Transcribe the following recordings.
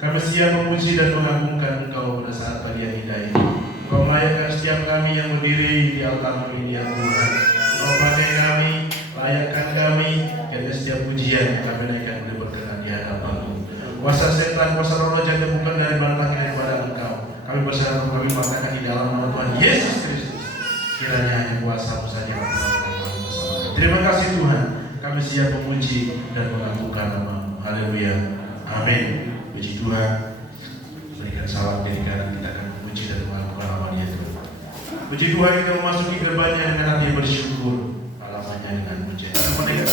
Kami siap memuji dan mengagungkan Engkau pada saat pagi yang indah ini. Kau melayakkan setiap kami yang berdiri di altar ini ya Tuhan. Kau pakai kami, layakkan kami, karena setiap pujian kami naikkan boleh berkenan di hadapan-Mu. Kuasa setan, kuasa roh jahat bukan dari bantangnya kepada Engkau. Kami berserah, kami mengatakan di dalam nama Tuhan Yesus Kristus. Kiranya hanya kuasa-Mu saja yang melakukan bersama. Terima kasih Tuhan. Kami siap memuji dan mengagungkan nama-Mu. Haleluya. Amin. Puji Tuhan. Berikan salam diri kanan, kita akan memuji dan mengagungkan nama Dia Tuhan. Puji Tuhan, kita memasuki gerbangnya dengan hati bersyukur, halamannya dengan pujian. Dengan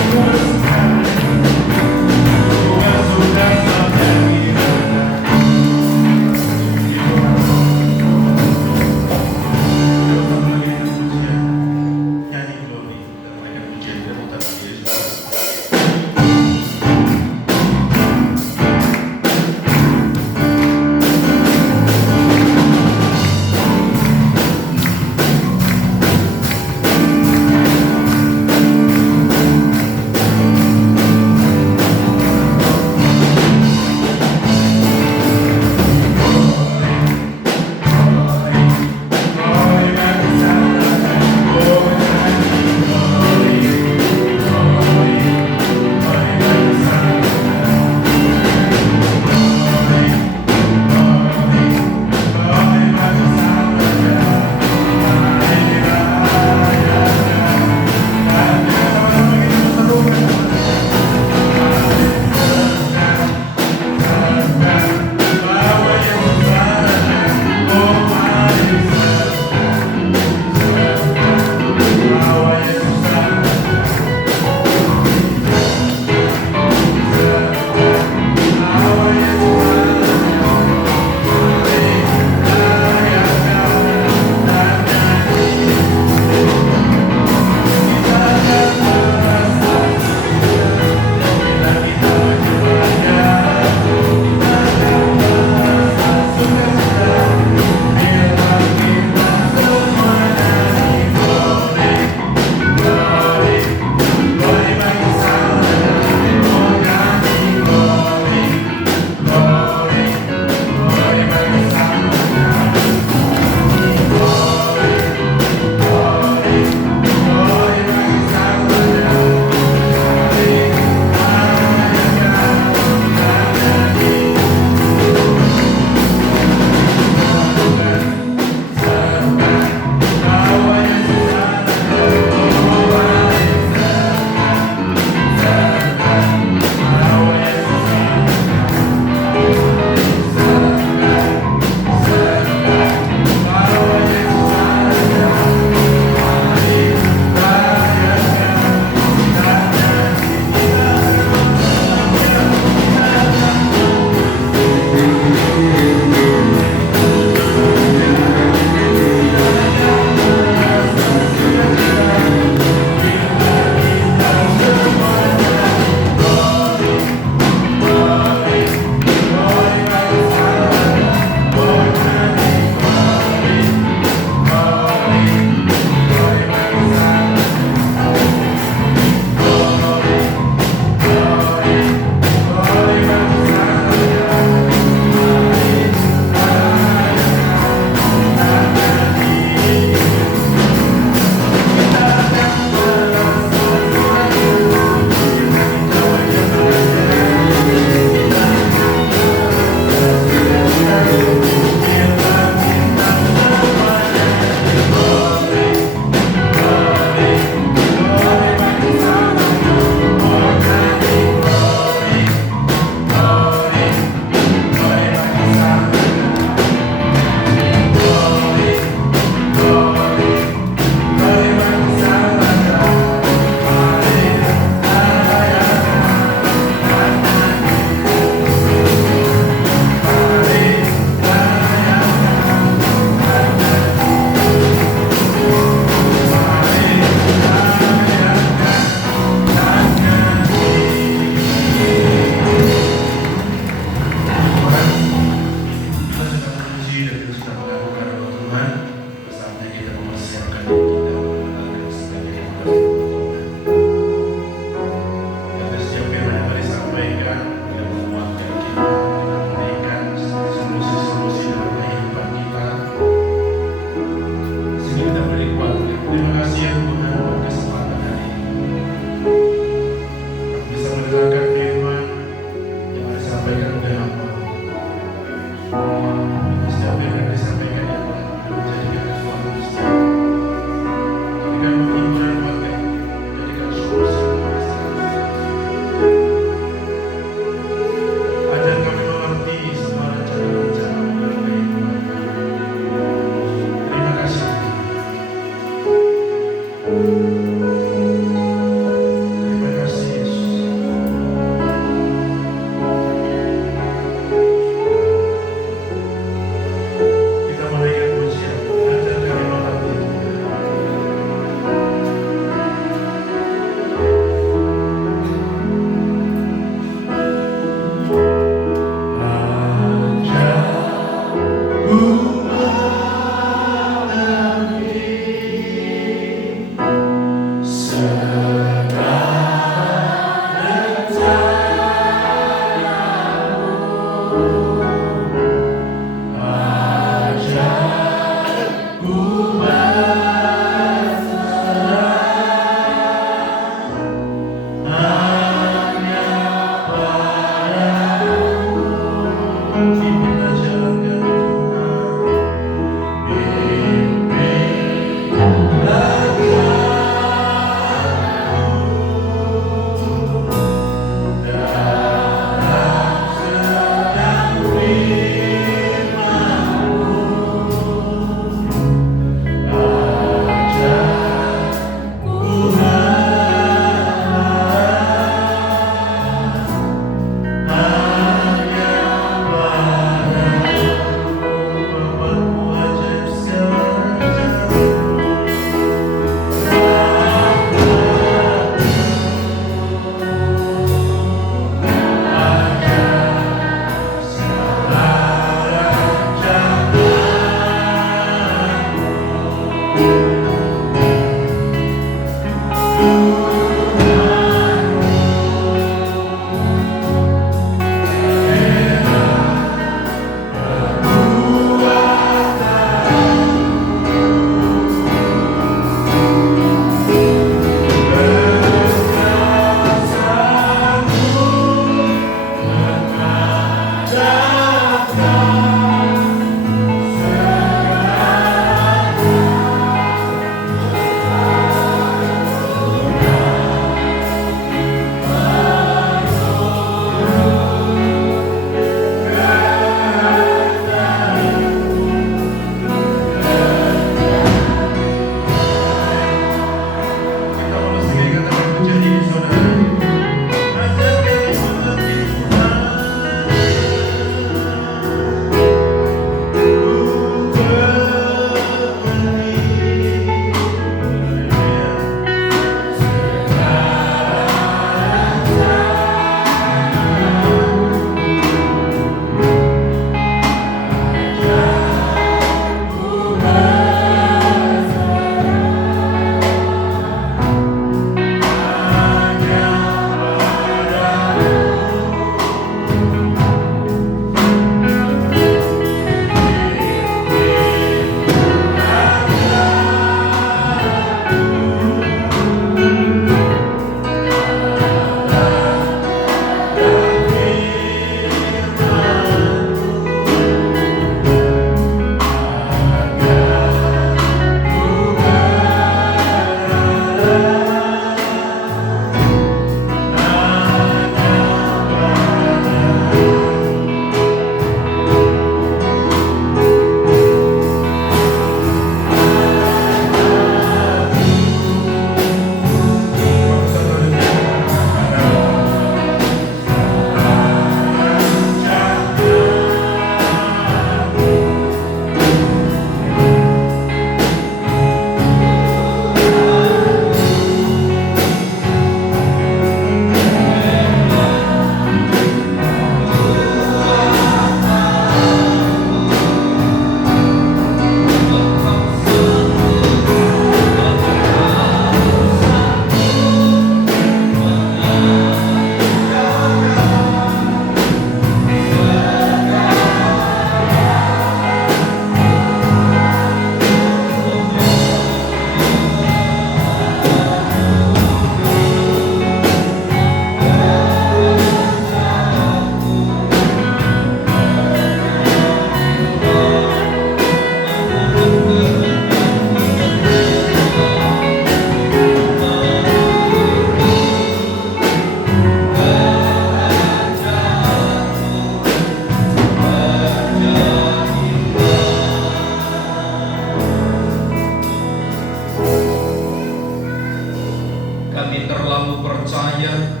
percaya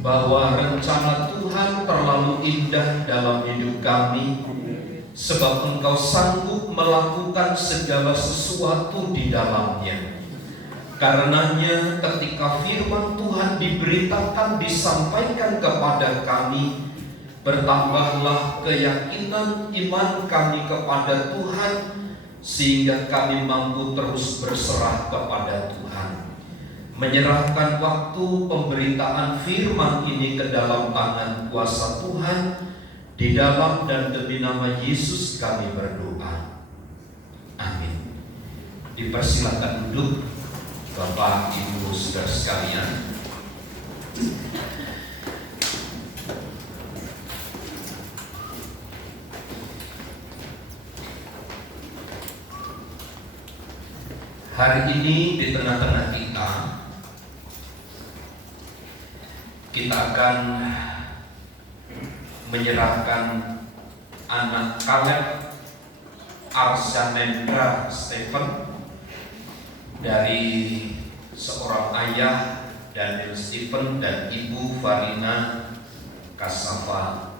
bahwa rencana Tuhan terlalu indah dalam hidup kami, sebab Engkau sanggup melakukan segala sesuatu di dalamnya. Karenanya ketika firman Tuhan diberitakan, disampaikan kepada kami, bertambahlah keyakinan iman kami kepada Tuhan, sehingga kami mampu terus berserah kepada Tuhan, menyerahkan waktu pemberitaan firman ini ke dalam tangan kuasa Tuhan. Di dalam dan demi nama Yesus kami berdoa. Amin. Dipersilakan duduk Bapak, Ibu, saudara sekalian. Hari ini di tengah-tengah kita akan menyerahkan anak Caleb Arsanendra Stephen dari seorang ayah Daniel Stephen dan ibu Farina Kasafa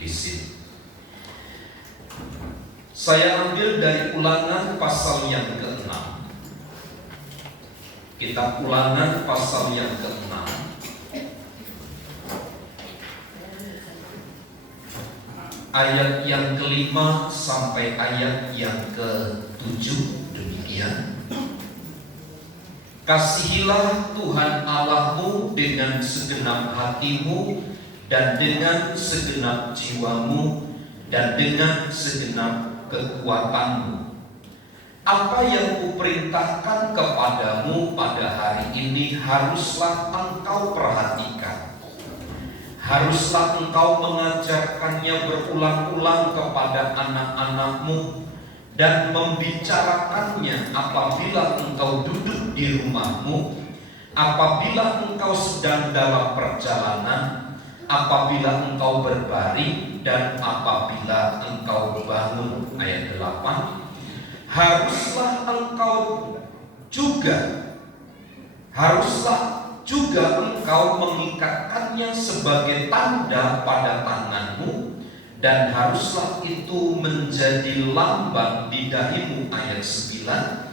Lisin. Saya ambil dari Ulangan pasal yang ke-6. Kitab Ulangan pasal yang ke-6 ayat yang ke-5 sampai ayat yang ke-7. Demikian. Kasihilah Tuhan Allahmu dengan segenap hatimu dan dengan segenap jiwamu dan dengan segenap kekuatanmu. Apa yang kuperintahkan kepadamu pada hari ini haruslah engkau perhatikan. Haruslah engkau mengajarkannya berulang-ulang kepada anak-anakmu dan membicarakannya apabila engkau duduk di rumahmu, apabila engkau sedang dalam perjalanan, apabila engkau berbaring, dan apabila engkau bangun. Ayat 8. Haruslah engkau mengikatkannya sebagai tanda pada tanganmu, dan haruslah itu menjadi lambang di dahimu. Ayat 9.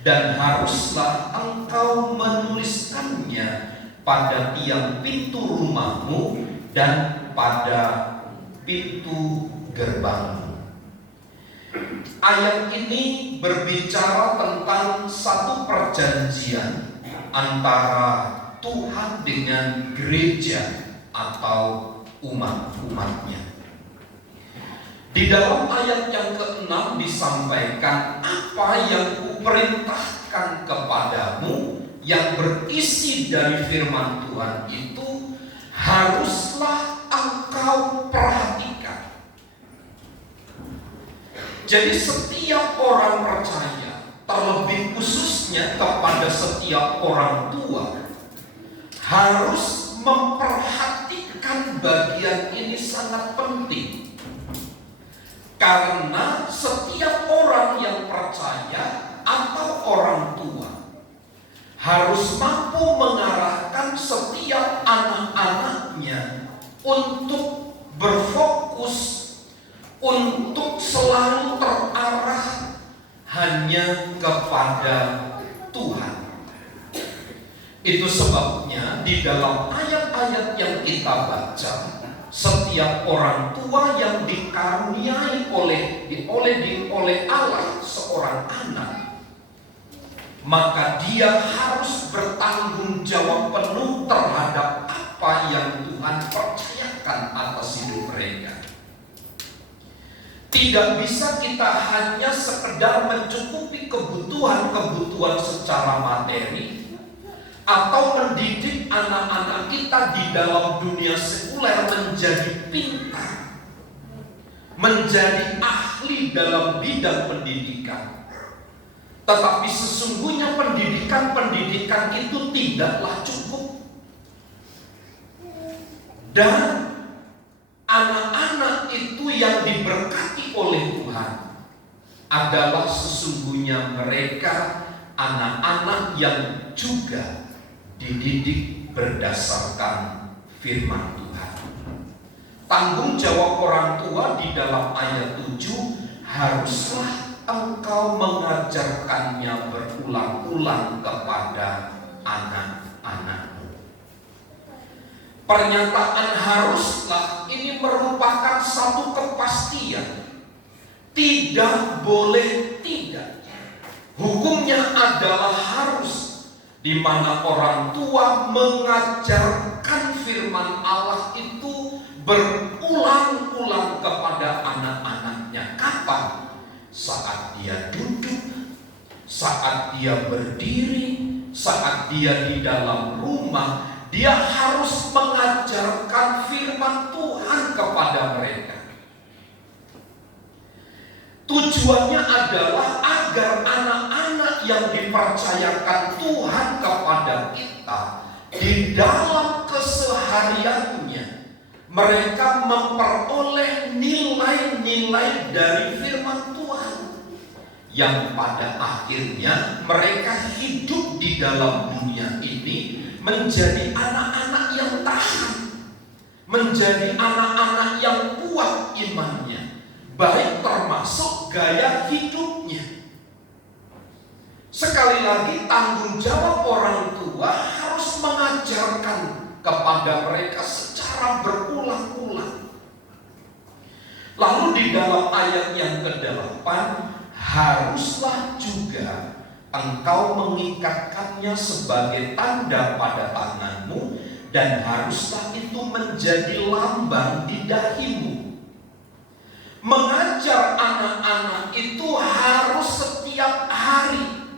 Dan haruslah engkau menuliskannya pada tiang pintu rumahmu dan pada pintu gerbangmu. Ayat ini berbicara tentang satu perjanjian antara Tuhan dengan gereja atau umat-umatnya. Di dalam ayat yang ke-6 disampaikan, apa yang kuperintahkan kepadamu, yang berisi dari firman Tuhan itu haruslah engkau perhatikan. Jadi setiap orang percaya, terlebih khususnya kepada setiap orang tua, harus memperhatikan bagian ini sangat penting. Karena setiap orang yang percaya atau orang tua harus mampu mengarahkan setiap anak-anaknya untuk berfokus, untuk selalu terarah hanya kepada Tuhan. Itu sebabnya di dalam ayat-ayat yang kita baca, setiap orang tua yang dikaruniai oleh Allah seorang anak, maka dia harus bertanggung jawab penuh terhadap apa yang Tuhan percayakan atas hidup mereka. Tidak bisa kita hanya sekedar mencukupi kebutuhan secara materi, atau mendidik anak-anak kita di dalam dunia sekuler menjadi pintar, menjadi ahli dalam bidang pendidikan. Tetapi sesungguhnya pendidikan itu tidaklah cukup. Dan anak-anak itu yang diberkati oleh Tuhan adalah sesungguhnya mereka anak-anak yang juga dididik berdasarkan firman Tuhan. Tanggung jawab orang tua di dalam ayat 7, haruslah engkau mengajarkannya berulang-ulang kepada anak-anakmu. Pernyataan haruslah ini merupakan satu kepastian. Tidak boleh tidak. Hukumnya adalah harus, di mana orang tua mengajarkan firman Allah itu berulang-ulang kepada anak-anaknya. Kapan? Saat dia duduk, saat dia berdiri, saat dia di dalam rumah, dia harus mengajarkan firman Tuhan kepada mereka. Tujuannya adalah agar anak-anak yang dipercayakan Tuhan kepada kita di dalam kesehariannya, mereka memperoleh nilai-nilai dari firman Tuhan yang pada akhirnya mereka hidup di dalam dunia ini menjadi anak-anak yang tahan, menjadi anak-anak yang kuat imannya, baik termasuk gaya hidupnya. Sekali lagi, tanggung jawab orang tua harus mengajarkan kepada mereka secara berulang-ulang. Lalu di dalam ayat yang ke-8, haruslah juga engkau mengikatkannya sebagai tanda pada tanganmu, dan haruslah itu menjadi lambang di dahimu. Mengajar anak-anak itu harus setiap hari,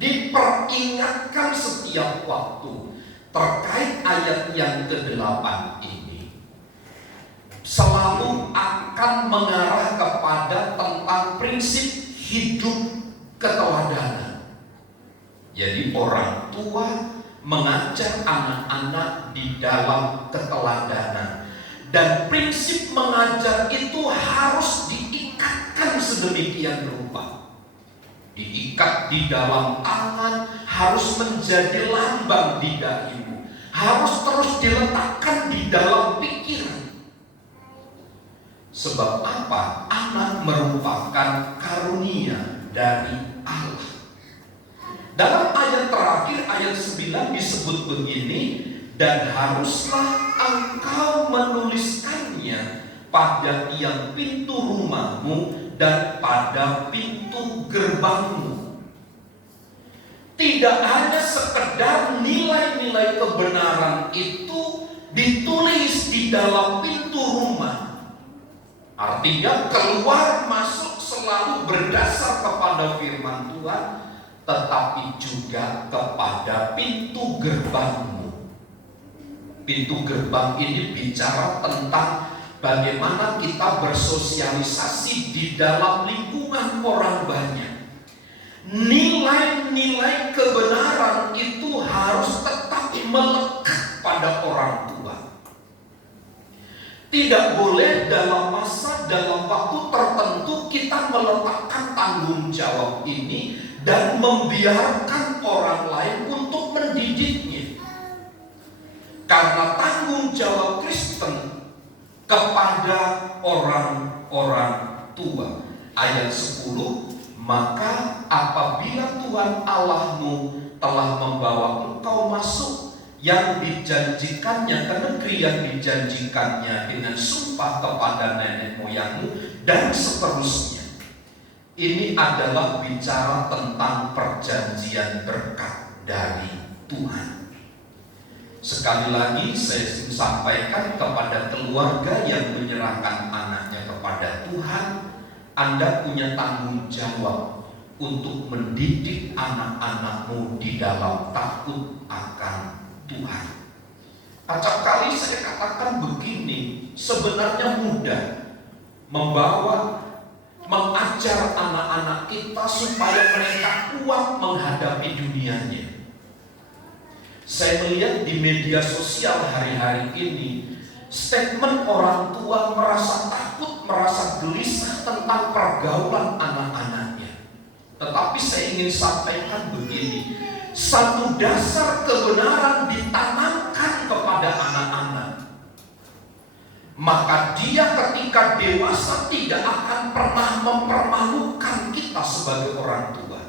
diperingatkan setiap waktu. Terkait ayat yang ke-8 ini, selalu akan mengarah kepada tentang prinsip hidup keteladanan. Jadi orang tua mengajar anak-anak di dalam keteladanan, dan prinsip mengajar itu harus diikatkan sedemikian rupa. Diikat di dalam tangan, harus menjadi lambang di dahimu, harus terus diletakkan di dalam pikiran. Sebab apa? Anak merupakan karunia dari Allah. Dalam ayat terakhir, ayat 9 disebut begini, dan haruslah engkau menuliskannya pada tiang pintu rumahmu dan pada pintu gerbangmu. Tidak hanya sekedar nilai-nilai kebenaran itu ditulis di dalam pintu rumah, artinya keluar masuk selalu berdasar kepada firman Tuhan, tetapi juga kepada pintu gerbangmu. Pintu gerbang ini bicara tentang bagaimana kita bersosialisasi di dalam lingkungan orang banyak. Nilai-nilai kebenaran itu harus tetap melekat pada orang tua. Tidak boleh dalam waktu tertentu kita meletakkan tanggung jawab ini dan membiarkan orang lain untuk mendidiknya. Karena tanggung jawab Kristen kepada orang-orang tua. Ayat 10, maka apabila Tuhan Allahmu telah membawa engkau masuk yang dijanjikannya ke negeri yang dijanjikannya dengan sumpah kepada nenek moyangmu, dan seterusnya. Ini adalah bicara tentang perjanjian berkat dari Tuhan. Sekali lagi saya sampaikan kepada keluarga yang menyerahkan anaknya kepada Tuhan, Anda punya tanggung jawab untuk mendidik anak-anakmu di dalam takut akan Tuhan. Acap kali saya katakan begini, sebenarnya mudah mengajar anak-anak kita supaya mereka kuat menghadapi dunianya. Saya melihat di media sosial hari-hari ini, statement orang tua merasa takut, merasa gelisah tentang pergaulan anak-anaknya. Tetapi saya ingin sampaikan begini, satu dasar kebenaran ditanamkan kepada anak-anak, maka dia ketika dewasa tidak akan pernah mempermalukan kita sebagai orang tua.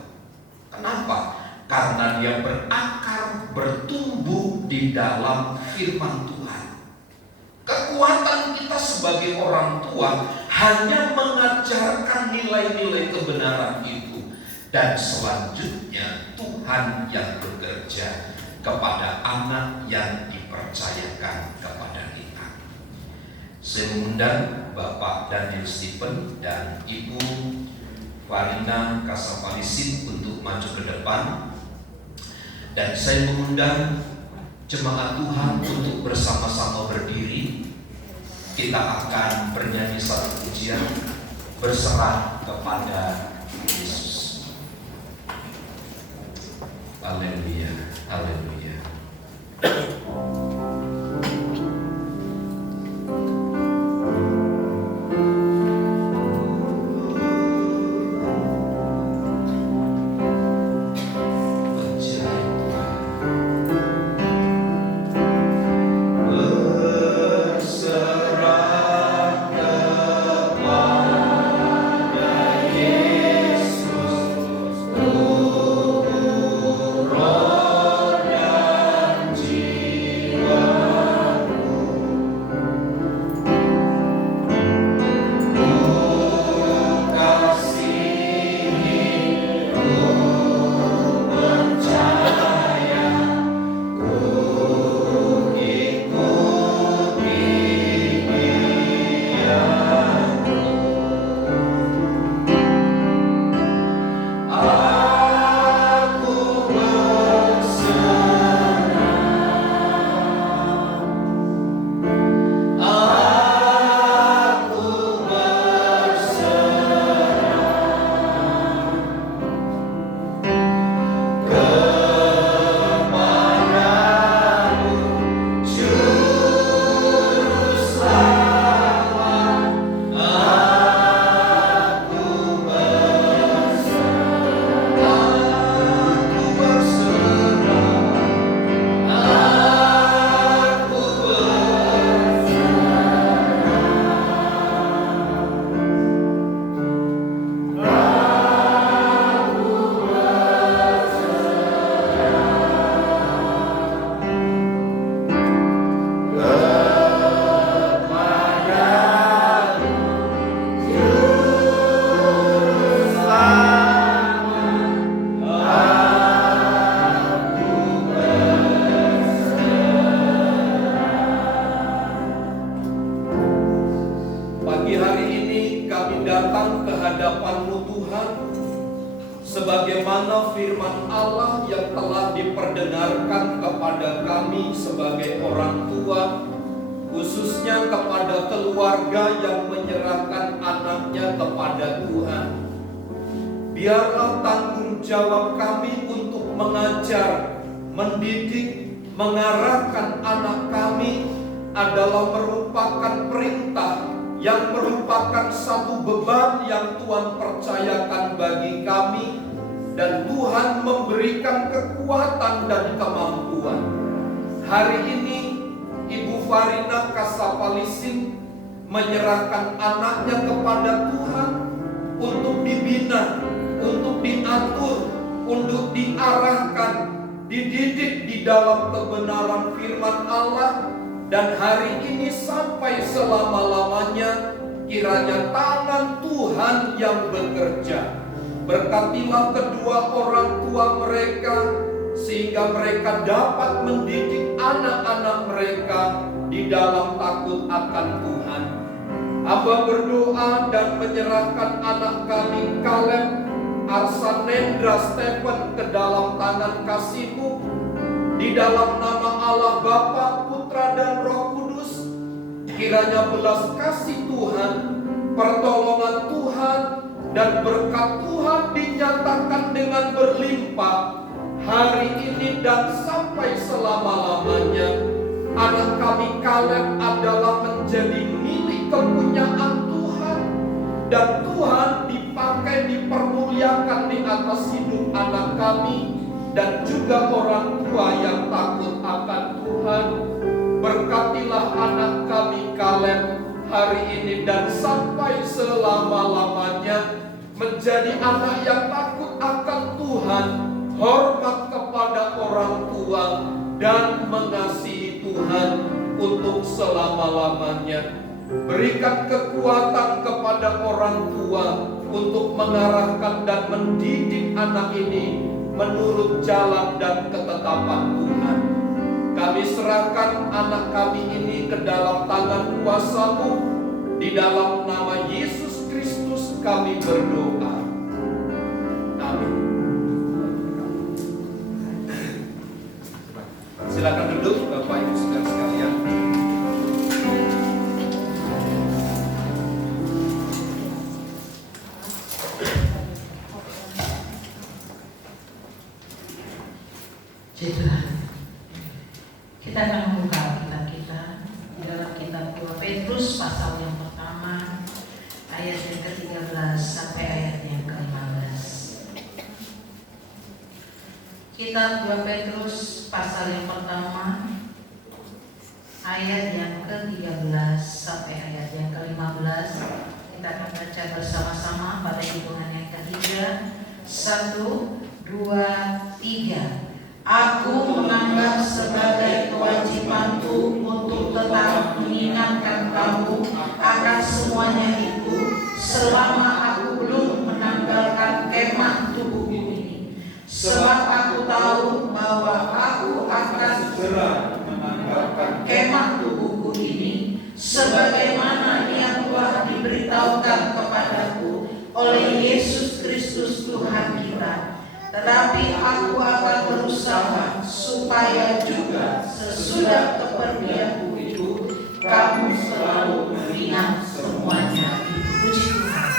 Kenapa? Karena dia berakar, bertumbuh di dalam firman Tuhan. Kekuatan kita sebagai orang tua hanya mengajarkan nilai-nilai kebenaran itu, dan selanjutnya Tuhan yang bekerja kepada anak yang dipercayakan kepada kita. Saya mengundang Bapak Daniel Stephen dan Ibu Farina Kasapalisin untuk maju ke depan, dan saya mengundang jemaat Tuhan untuk bersama-sama berdiri. Kita akan bernyanyi satu pujian, berserah kepada Yesus. Haleluya, haleluya. sebagaimana firman Allah yang telah diperdengarkan kepada kami sebagai orang tua, khususnya kepada keluarga yang menyerahkan anaknya kepada Tuhan. Biarlah tanggung jawab kami untuk mengajar, mendidik, mengarahkan anak kami adalah merupakan perintah yang merupakan satu beban yang Tuhan percayakan bagi kami, dan Tuhan memberikan kekuatan dan kemampuan. Hari ini Ibu Farina Kasapalisin menyerahkan anaknya kepada Tuhan untuk dibina, untuk diatur, untuk diarahkan, dididik di dalam kebenaran firman Allah. Dan hari ini sampai selama-lamanya kiranya tangan Tuhan yang bekerja. Berkatilah kedua orang tua mereka sehingga mereka dapat mendidik anak-anak mereka di dalam takut akan Tuhan. Hamba berdoa dan menyerahkan anak kami Kaleb Arsanendra Stephen ke dalam tangan kasih-Mu. Di dalam nama Allah Bapa, Putra dan Roh Kudus, kiranya belas kasih Tuhan, pertolongan Tuhan, dan berkat Tuhan dinyatakan dengan berlimpah hari ini dan sampai selama-lamanya. Anak kami Kaleb adalah menjadi milik kepunyaan Tuhan, dan Tuhan dipakai, dipermuliakan di atas hidup anak kami, dan dan juga orang tua yang takut akan Tuhan. Berkatilah anak kami Kaleb hari ini dan sampai selama-lamanya menjadi anak yang takut akan Tuhan, hormat kepada orang tua, dan mengasihi Tuhan untuk selama-lamanya. Berikan kekuatan kepada orang tua untuk mengarahkan dan mendidik anak ini menurut jalan dan ketetapan Tuhan. Kami serahkan anak kami ini ke dalam tangan kuasa-Mu. Di dalam nama Yesus Kristus kami berdoa. Amin. Silakan duduk Bapak Ibu saudara sekalian. Kita akan membuka Alkitab kita di dalam kitab 2 Petrus pasal yang pertama ayat yang ke-13 sampai ayat yang ke-15. Kitab 2 Petrus pasal yang pertama ayat yang ke-13 sampai ayat yang ke-15. Kita akan baca bersama-sama pada hitungan yang ketiga. 1, 2, 3. Aku menganggap sebagai kewajibanku untuk tetap mengingatkan kamu akan semuanya itu selama aku belum menanggalkan kemah tubuhku ini. Sebab aku tahu bahwa aku akan segera menanggalkan kemah tubuhku ini sebagaimana yang telah diberitahukan kepadaku oleh Yesus Kristus Tuhan kita. Tetapi aku akan berusaha supaya juga sesudah kepergianku itu kamu selalu mengingat semuanya. Puji Tuhan.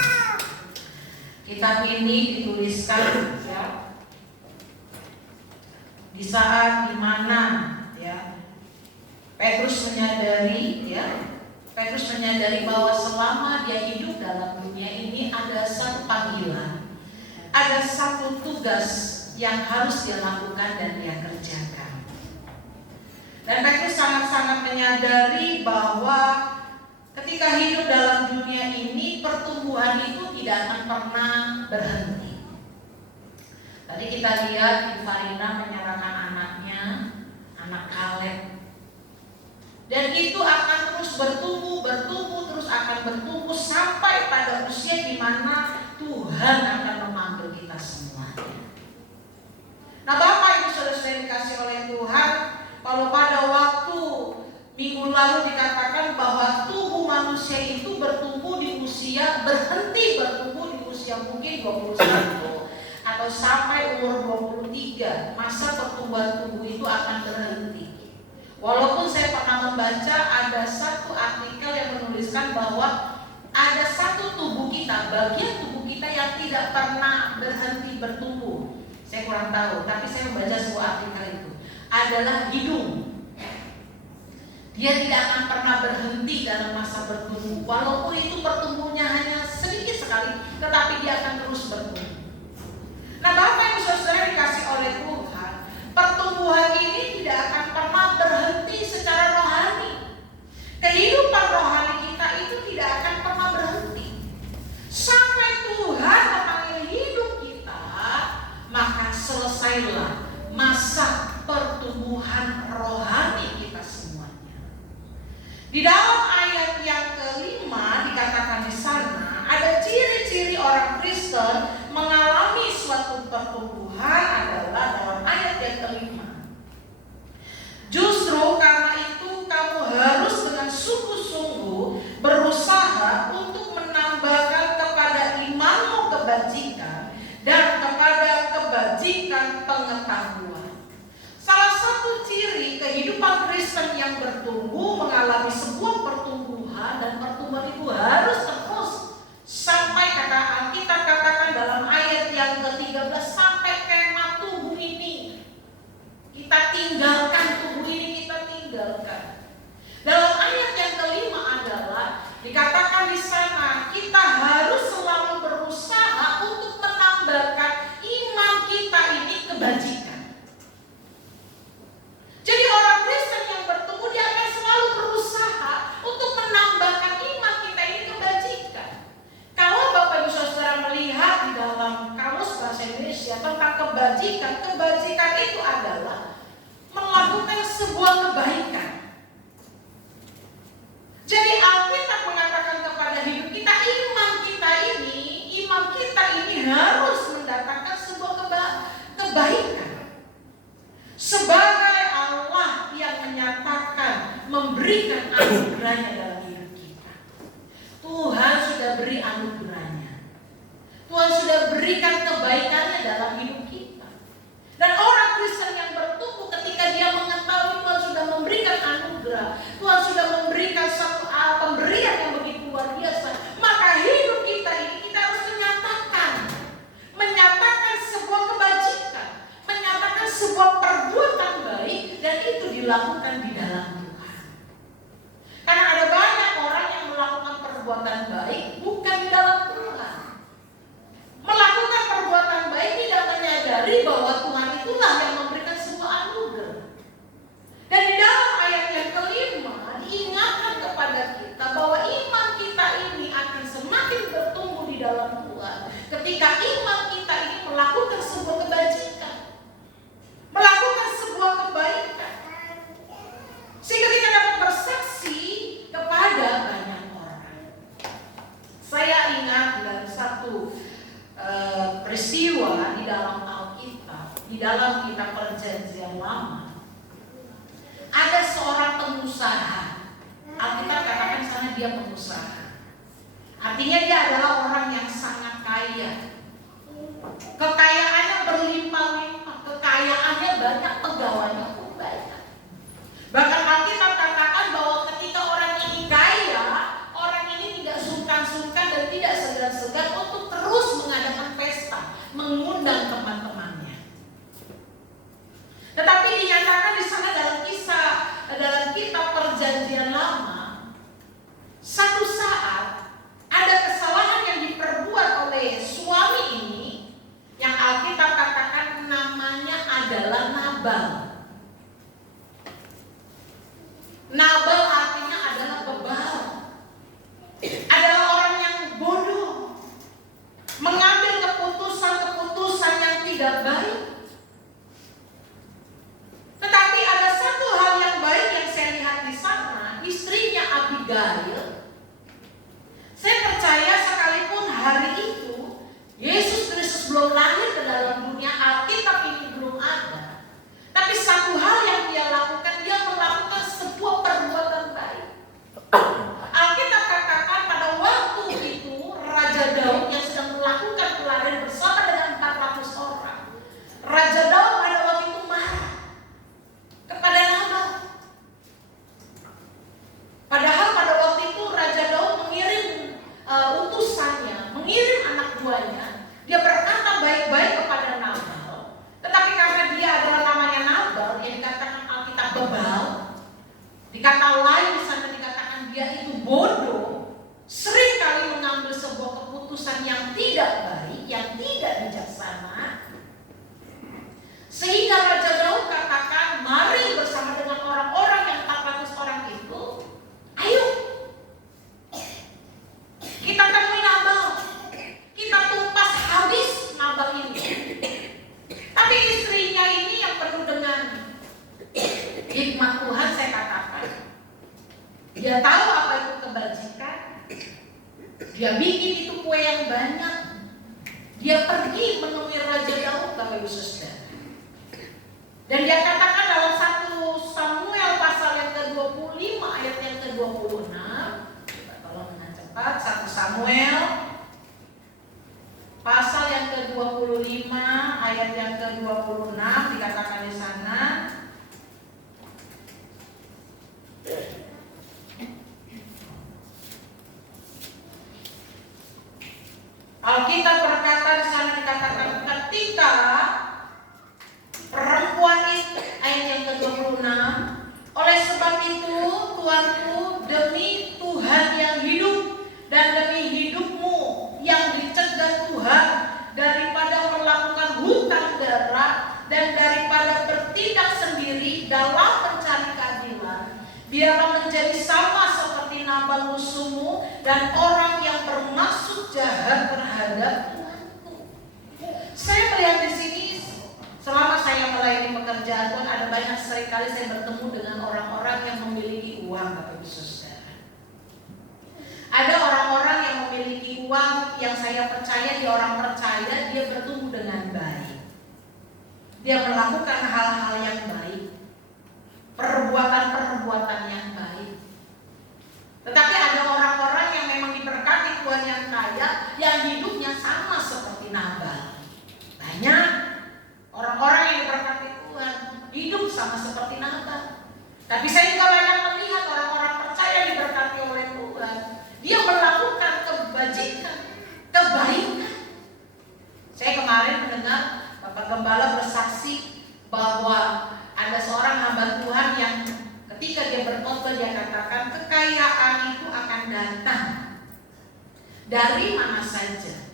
Kitab ini dituliskan di saat dimana Petrus menyadari bahwa selama dia hidup dalam dunia ini ada satu panggilan. Ada satu tugas yang harus dia lakukan dan dia kerjakan. Dan Petrus sangat-sangat menyadari bahwa ketika hidup dalam dunia ini, pertumbuhan itu tidak akan pernah berhenti. Tadi kita lihat Farina menyerahkan anaknya, anak Kaleb. Dan itu akan terus bertumbuh, terus akan bertumbuh sampai pada usia di mana Tuhan akan memanggil kita semuanya. Nah, Bapak Ibu Saudara dikasih oleh Tuhan, kalau pada waktu minggu lalu dikatakan bahwa tubuh manusia itu bertumbuh di usia, berhenti bertumbuh di usia mungkin 21 atau sampai umur 23, masa pertumbuhan tubuh itu akan berhenti. Walaupun saya pernah membaca ada satu artikel yang menuliskan bahwa ada satu tubuh kita, bagian tubuh kita yang tidak pernah berhenti bertumbuh. Saya kurang tahu, tapi saya membaca sebuah artikel itu adalah hidung. Dia tidak akan pernah berhenti dalam masa bertumbuh, walaupun itu pertumbuhnya hanya sedikit sekali, tetapi dia akan terus bertumbuh. Nah, Bapak Ibu Saudara dikasih oleh Tuhan, pertumbuhan ini tidak akan pernah berhenti secara rohani. Kehidupan rohani kita itu tidak akan pernah berhenti sampai Tuhan memanggil hidup kita, maka selesailah masa pertumbuhan rohani kita semuanya. Di dalam ayat yang kelima dikatakan di sana ada ciri-ciri orang Kristen mengalami suatu pertumbuhan adalah dalam ayat yang kelima. Justru karena itu kamu harus dengan sungguh-sungguh berusaha untuk menambahkan kepada imanmu kebajikan dan kepada kebajikan pengetahuan. Salah satu ciri kehidupan Kristen yang bertumbuh mengalami sebuah pertumbuhan, dan pertumbuhan itu harus terus sampai kata Alkitab katakan dalam ayat yang ke-13 sampai kemah tubuh ini kita tinggalkan, tubuh ini kita tinggalkan. Dalam ayat yang kelima adalah dikatakan di sana kita harus selalu berusaha untuk menambahkan iman kita ini kebajikan. memberikan anugerahnya dalam hidup kita. Tuhan sudah beri anugerahnya. Tuhan sudah berikan kebaikannya dalam hidup kita. Dan orang Kristen yang bertumbuh ketika dia mengetahui Tuhan sudah memberikan anugerah, Tuhan sudah memberikan satu pemberian yang begitu luar biasa, maka hidup kita ini kita harus menyatakan sebuah kebajikan, menyatakan sebuah perbuatan baik, dan itu dilakukan di dalam Tuhan. Karena ada banyak orang yang melakukan perbuatan baik bukan di dalam Tuhan. Melakukan perbuatan baik tidak menyadari bahwa Tuhan itulah yang memberikan sebuah anugerah. Dan di dalam ayat yang kelima diingatkan kepada kita bahwa iman kita ini akan semakin bertumbuh di dalam Tuhan ketika iman kita ini melakukan sebuah kebajikan, melakukan sebuah kebaikan, sehingga kita dapat bersaksi kepada banyak orang. Saya ingat dalam satu peristiwa di dalam Alkitab, di dalam kitab Perjanjian Lama, ada seorang pengusaha. Alkitab katakan sana dia pengusaha. Artinya dia adalah orang yang sangat kaya. Kekayaannya berlimpah-limpah, kekayaannya banyak, pegawainya pun banyak. Bahkan Alkitab katakan bahwa ketika orang ini kaya, orang ini tidak sungkan-sungkan dan tidak segan-segan untuk terus mengadakan pesta, mengundang teman-temannya. Tetapi dinyatakan di sana dalam kitab Perjanjian Lama, satu saat ada kesalahan yang diperbuat oleh suami ini, yang Alkitab katakan namanya adalah Nabal. Nabal artinya adalah bebal, adalah orang yang bodoh, mengambil keputusan-keputusan yang tidak baik. Tetapi ada satu hal yang baik yang saya lihat di sana, istrinya Abigail. Saya percaya sekalipun hari itu Yesus Kristus belum lahir ke dalam dunia, Alkitab ini belum ada, tapi satu hal yang dia lakukan, dia melakukan sebuah perbuatan baik. Alkitab katakan pada waktu itu Raja Daud yang sedang melakukan pelarian bersama dengan 400 orang, Raja Daud pada waktu itu marah kepada Nabal. Padahal pada waktu itu Raja Daud mengirim utusannya, mengirim anak buahnya. Dia berkata baik-baik kepada Nabal, tetapi karena dia adalah namanya Nabal, yang dikatakan Alkitab bebal, dikata lain di sana dikatakan dia itu bodoh, sering kali mengambil sebuah keputusan yang tidak baik, yang tidak bijaksana, sehingga Raja Daud katakan, mari bersama dengan orang-orang yang 400 orang itu, ayo kita temui Nabal, kita tumpas habis Nabal ini. Tapi istrinya ini yang penuh dengan hikmat Tuhan, saya katakan, dia tahu apa itu kebajikan. Dia bikin itu kue yang banyak. Dia pergi menemui Raja Daud, Bapak Ibu Saudara. Dan dia katakan dalam 1 Samuel pasal yang ke-25 ayat yang ke-26. Kita tolong dengan cepat. 1 Samuel pasal yang ke-25 ayat yang ke-26 dikatakan di sana. Alkitab berkata di sana, dikatakan ketika perempuan itu, ayat yang ke-26, oleh sebab itu Tuanku, demi Tuhan yang hidup dan demi hidupmu yang dicegah Tuhan daripada melakukan hutang darah dan daripada bertindak sendiri dalam mencari keadilan, biarlah menjadi sama seperti Nabal musuhmu dan orang yang bermaksud jahat terhadap Tuhanku. Saya melihat di sini, selama saya melayani pekerjaan Tuhan, ada banyak sekali saya bertemu dengan orang-orang yang memiliki uang, Bapak Ibu Saudara. Ada orang-orang yang memiliki uang yang saya percaya, dia orang percaya, dia bertumbuh dengan baik. Dia melakukan hal-hal yang baik, perbuatan-perbuatan yang baik. Dia melakukan kebajikan, kebaikan. Saya kemarin mendengar Bapak Gembala bersaksi bahwa ada seorang hamba Tuhan yang ketika dia berkhotbah dia katakan kekayaan itu akan datang dari mana saja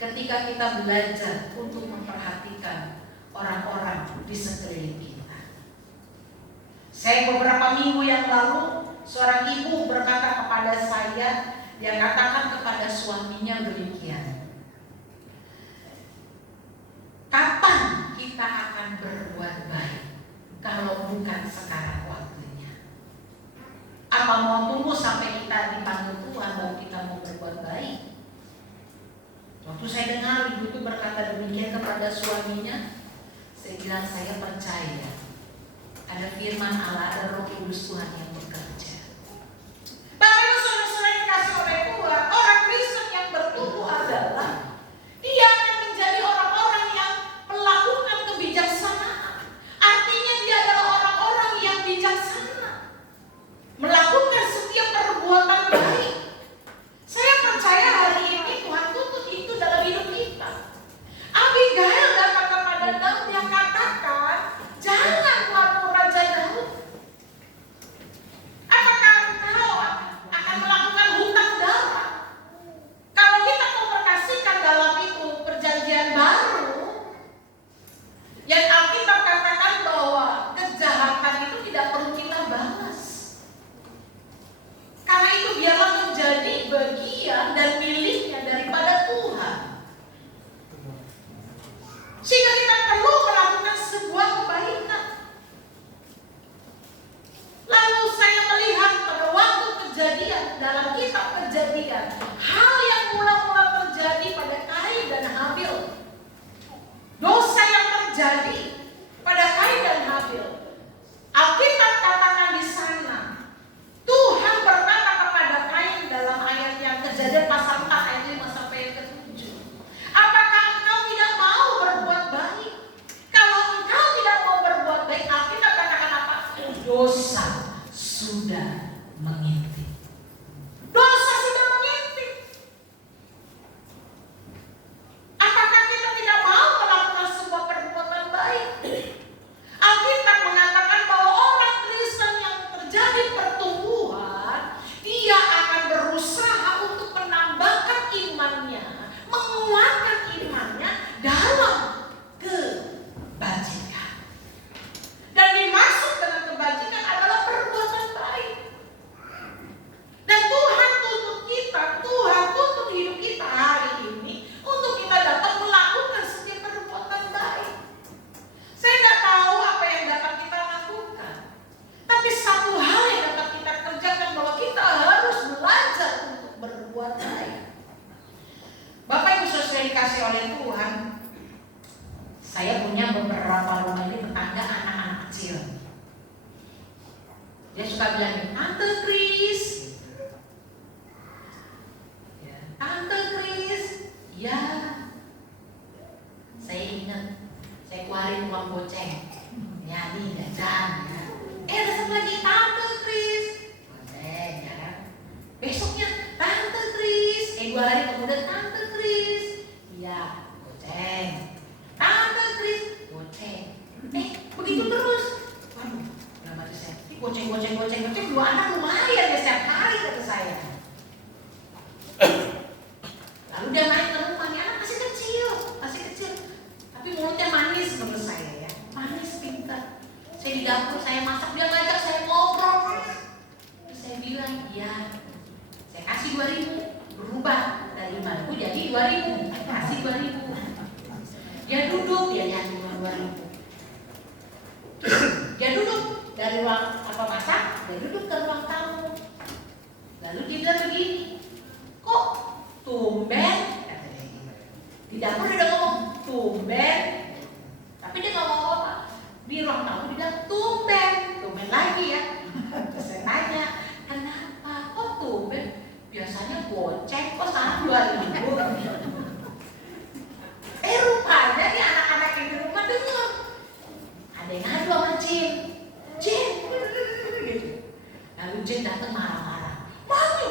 ketika kita belajar untuk memperhatikan orang-orang di sekeliling kita. Saya beberapa minggu yang lalu, seorang ibu berkata kepada saya, dia katakan kepada suaminya demikian, kapan kita akan berbuat baik kalau bukan sekarang waktunya? Apa mau tunggu sampai kita dipanggil Tuhan baru kita mau berbuat baik? Waktu saya dengar ibu itu berkata demikian kepada suaminya, saya bilang saya percaya ada firman Allah, ada Roh Kudus Tuhan yang bekerja. Bapak Ibu saudara-saudara yang dikasihi oleh Tuhan, orang Kristen yang bertumbuh adalah dia akan menjadi orang-orang yang melakukan kebijaksanaan. Artinya dia adalah orang-orang yang bijaksana, melakukan setiap perbuatan baik. Saya percaya hari ini Tuhan tuntut itu dalam hidup kita. Abigail datang kepada Daud yang katakan, jangan melakukan Raja Daud. Apakah engkau akan melakukan hutang darah? Kalau kita memperkasihkan dalam itu perjanjian baru, yang Alkitab katakan bahwa kejahatan itu tidak perlu kita balas. Karena itu biarlah menjadi bagian dan miliknya daripada Tuhan. Sehingga kita perlu melakukan sebuah kebaikan. Lalu saya melihat pada waktu kejadian, dalam kitab Kejadian, hal yang mula-mula terjadi pada Kain dan Habil. Dosa yang terjadi pada Kain dan Habil. Alkitab katakan di sana, Tuhan berkata kepada Kain dalam ayat yang Kejadian pasal 4 ayat 5 sampai ayat ke-7. Apakah engkau tidak mau berbuat baik? Kalau engkau tidak mau berbuat baik, Alkitab katakan apa? Dosa sudah mengintip. Dosa sudah mengintip. Apakah kita tidak mau melakukan sebuah perbuatan baik? Alkitab mengatakan bahwa orang Kristen yang terjadi pertumbuhan, dia akan berusaha untuk menambahkan imannya, menguatkan imannya dalam kebajikan. Dan dimaksud dengan kebajikan adalah perbuatan baik. Dan Tuhan tuntut kita, Tuhan tuntut hidup kita hari ini untuk kita dapat melakukan setiap perbuatan baik. Saya tidak tahu apa yang dapat kita lakukan, tapi satu hal yang dapat kita kerjakan bahwa kita harus belajar untuk berbuat baik. Bapak Ibu saudara yang dikasih oleh Tuhan, saya punya beberapa rumah ini tetangga anak-anak kecil. Dia suka bilang, Tante Kris, ya, Tante Kris, ya. Saya ingat, saya keluarin uang goceng, ya nih jajan, ya. Besok lagi Tante Kris, goceng, ya kan. Besoknya Tante Kris, 2 hari kemudian Tante Kris, ya goceng. Tante Kris, goceng. Begitu terus. Waduh, dalam hati saya, goceng, 2 anak lumayan ya setiap hari kata saya. Lalu dia naik ke rumahnya, anak masih kecil, tapi mulutnya manis menurut saya ya, manis pintar. Saya di dapur, saya masak, dia ngajak saya ngobrol. Terus saya bilang, ya, saya kasih 2.000, berubah dari 5.000 jadi 2.000, kasih 2.000. Dia duduk, dia nyanyi 2.000. Dia duduk dari ruang masak, dia duduk ke ruang tamu. Lalu dia bilang begini, kok tumben? Di dapur dia udah ngomong tumben, tapi dia nggak ngomong apa. Di ruang tamu dia bilang tumben lagi ya. Terus saya tanya, kenapa kok tumben? Biasanya goceng, kok sekarang 2.000? Rupanya nih anak-anak yang di rumah dengar. Ada yang ngadu sama Jin. Gitu. Lalu Jin datang marah-marah. Mami,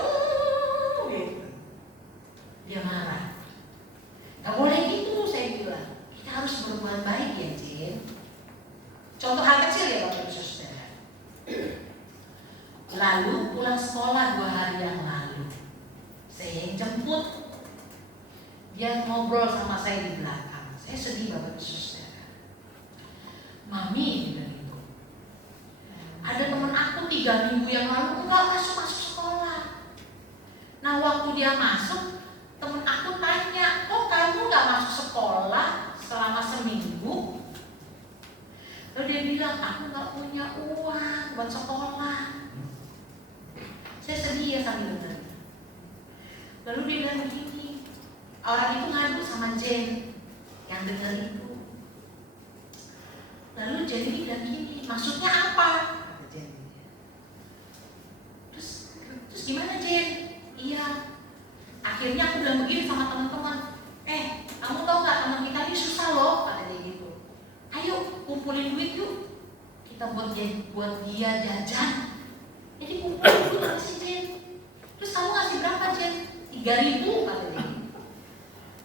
Lalu pulang sekolah 2 hari yang lalu, saya yang jemput. Dia ngobrol sama saya di belakang. Saya sedih Bapak Ibu Saudara. Mami, gitu. Ada teman aku 3 minggu yang lalu nggak masuk sekolah. Nah waktu dia masuk, teman aku tanya, kok kamu nggak masuk sekolah selama seminggu? Lalu dia bilang, aku nggak punya uang buat sekolah. Saya sedih ya sambil dengar. Lalu dia bilang begini, orang itu ngadu sama Jen yang dengar itu. Lalu Jen bilang gini, maksudnya apa? Kata Jen. Terus gimana Jen? Iya. Akhirnya aku bilang begini sama teman-teman, kamu tahu nggak teman kita ini susah loh, kata dia gitu. Ayo kumpulin duit yuk, kita buat dia jajan. Jadi kumpulin duit apa sih Jen? Terus kamu ngasih berapa Jen? 3.000 kata dia.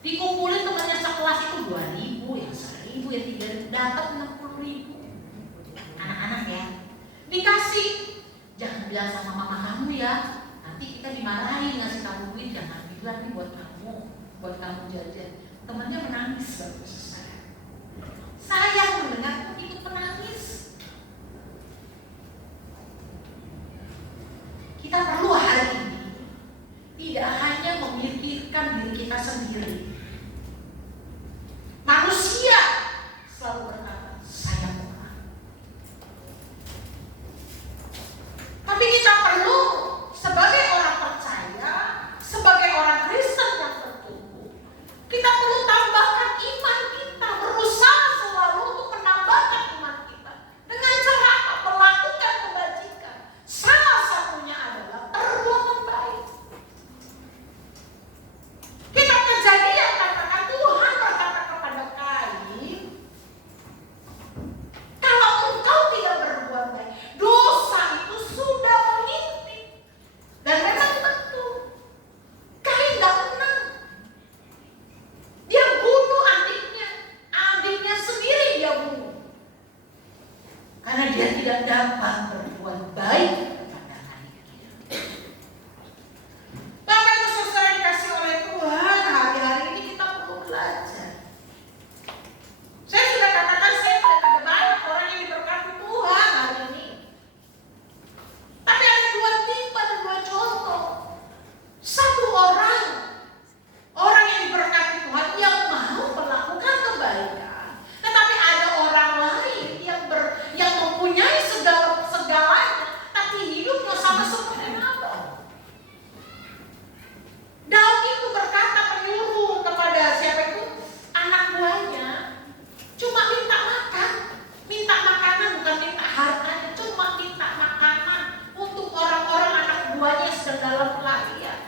Dikumpulin temannya sekelas itu 2.000, yang 1.000, yang 3.000, dapat 60.000. Anak-anak ya, dikasih. Jangan bilang sama mama kamu ya, nanti kita dimarahin ngasih kamu duit. Jangan bilang nih buat kamu jajan. Temannya menangis Bapak Saudara. Saya mendengar pun ikut menangis. Kita perlu hari ini tidak hanya memikirkan diri kita sendiri. Manusia selalu berkata, saya kurang. Tapi kita perlu sebagai orang percaya, sebagai orang Kristen yang bertumbuh, kita perlu tambahkan iman kita, berusaha selalu untuk menambahkan iman kita dengan cara apa? Melakukan kebajikan. Salah satunya adalah perbuatan baik. Kitab Kejadian katakan Tuhan berkata kepada Kain, kalau engkau tidak berbuat baik, dosa itu sudah mengintip. Dan memang betul, Kain tidak menang. Dia bunuh adiknya sendiri dia bunuh. Karena dia tidak dapat berbuat baik kepada adiknya. Bapak Ibu Saudara dikasih oleh Tuhan, hari-hari ini kita perlu belajar. Saya sudah katakan, saya tidak ada banyak orang yang diberkati Tuhan hari ini. Tapi ada 2 tipe dan 2 contoh. Satu orang yang diberkati Tuhan yang mau melakukan kebaikan. Tetapi ada orang lain yang mempunyai segalanya, tapi hidupnya sama seperti Nabal. Daud itu berkata, menyuruh kepada siapa itu? Anak buahnya, cuma minta makanan, bukan minta hartanya, cuma minta makanan untuk orang-orang anak buahnya yang sedang dalam pelarian.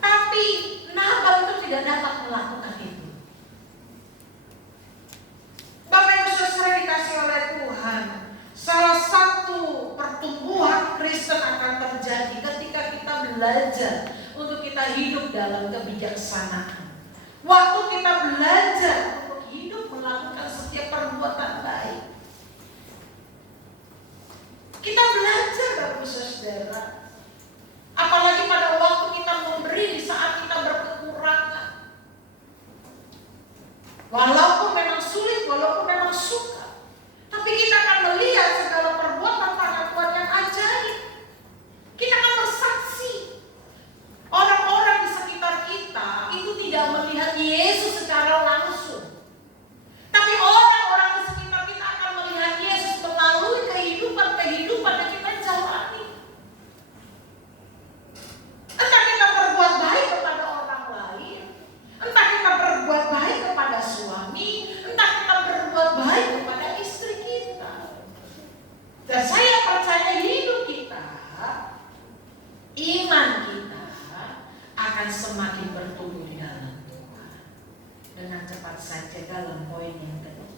Tapi Nabal itu tidak dapat melakukan itu. Bapak Ibu Saudara dikasih oleh Tuhan, salah satu pertumbuhan Kristen akan terjadi ketika kita belajar untuk kita hidup dalam kebijaksanaan. Waktu kita belajar untuk hidup melakukan setiap perbuatan baik. Kita belajar Bapak Ibu Saudara. Apalagi pada waktu kita memberi di saat kita berkekurangan. Walaupun memang sulit, walaupun memang suka, tapi kita akan melihat segala perbuatan tangan Tuhan yang ajaib. Kita akan bersaksi. Orang-orang di sekitar kita itu tidak melihat Yesus secara langsung. Tapi orang-orang di sekitar kita akan melihat Yesus melalui kehidupan yang kita jalani. Entah kita berbuat baik kepada orang lain, entah kita berbuat baik kepada suami, entah kita berbuat baik kepada istri kita. Dan saya percaya hidup kita, iman kita akan semakin bertumbuh di dalam Tuhan. Dengan cepat saja dalam poin yang kedua.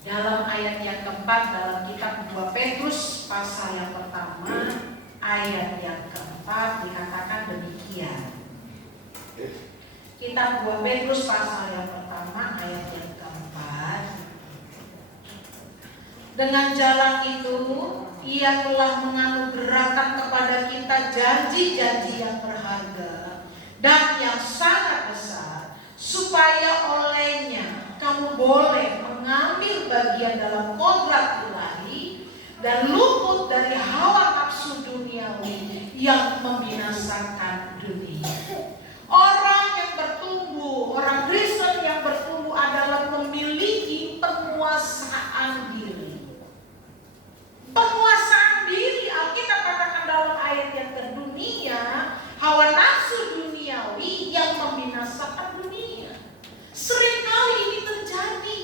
Dalam ayat yang keempat dalam kitab 2 Petrus pasal yang pertama, ayat yang keempat dikatakan demikian. Kitab 2 Petrus pasal yang pertama ayat yang keempat. Dengan jalan itu, Ia telah menganugerahkan kepada kita janji-janji yang berharga dan yang sangat besar, supaya olehnya kamu boleh mengambil bagian dalam kodrat ilahi dan luput dari hawa nafsu duniawi yang membinasakan dunia. Orang yang bertumbuh, orang Kristen yang bertumbuh adalah memiliki penguasaan diri. Penguasaan diri, Alkitab katakan dalam ayat yang kedunia, hawa nafsu duniawi yang membinasakan dunia. Seringkali ini terjadi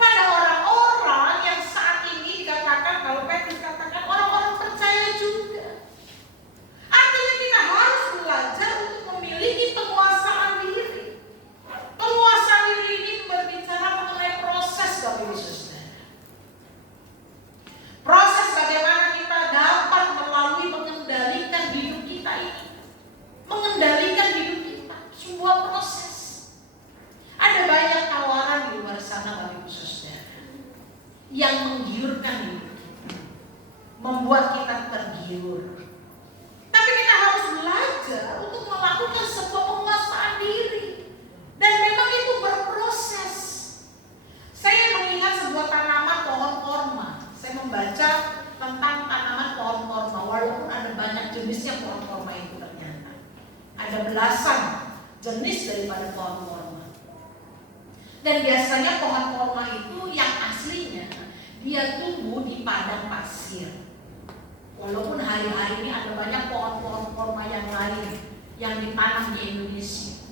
pada orang-orang yang saat ini dikatakan, kalau Petrus katakan orang-orang percaya juga. Artinya kita harus belajar untuk memiliki penguasaan diri. Penguasaan diri ini berbicara mengenai proses Bapak Ibu Saudara. Proses bagaimana kita dapat melalui mengendalikan hidup kita ini. Mengendalikan hidup kita, sebuah proses. Ada banyak tawaran di luar sana Bapak Ibu Saudara yang menggiurkan hidup kita, membuat kita tergiur. Tapi kita harus belajar untuk melakukan sebuah penguasaan diri. Dan memang itu berproses. Saya mengingat sebuah tanaman pohon korma. Saya membaca tentang tanaman pohon korma. Walaupun ada banyak jenisnya pohon korma itu ternyata. Ada belasan jenis daripada pohon korma. Dan biasanya pohon korma itu yang aslinya dia tumbuh di padang pasir. Walaupun hari-hari ini ada banyak pohon-pohon korma yang lain yang ditanam di Indonesia.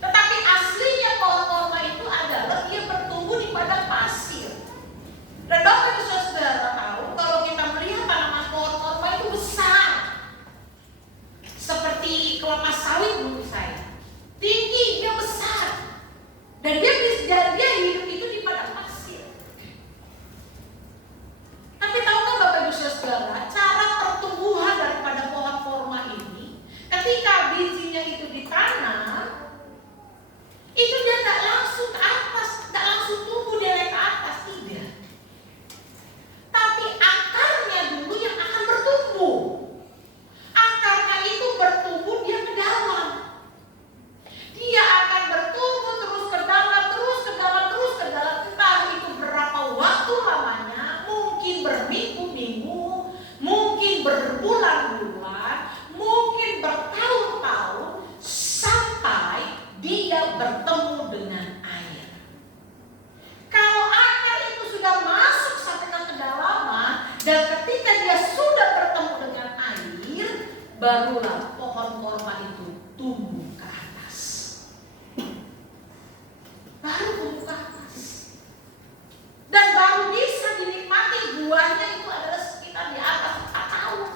Tetapi aslinya pohon korma itu adalah dia bertumbuh di padang pasir. Dan Bapak Ibu Saudara tahu kalau kita melihat tanaman pohon korma itu besar. Seperti kelapa sawit menurut saya. Tinggi, dia besar. Dan dia hidup itu di padang pasir. Tapi tahukah Bapak Ibu Saudara, cara pertumbuhan daripada pohon korma ini, ketika bijinya itu ditanam, itu dia tidak langsung ke atas, tidak langsung tumbuh dia naik ke atas, tidak. Tapi akarnya dulu yang akan bertumbuh. Akarnya itu bertumbuh dia ke dalam. Dia akan bertumbuh terus ke dalam, terus ke dalam, terus ke dalam. Entah itu berapa waktu lamanya, mungkin berminggu-minggu, mungkin berbulan-bulan, mungkin bertahun-tahun, sampai dia bertemu dengan air. Kalau akar itu sudah masuk sampai ke kedalaman, dan ketika dia sudah bertemu dengan air, barulah pohon korma itu tumbuh ke atas. Baru tumbuh ke atas. Dan baru bisa dinikmati buahnya itu adalah sekitar di atas 4 tahun.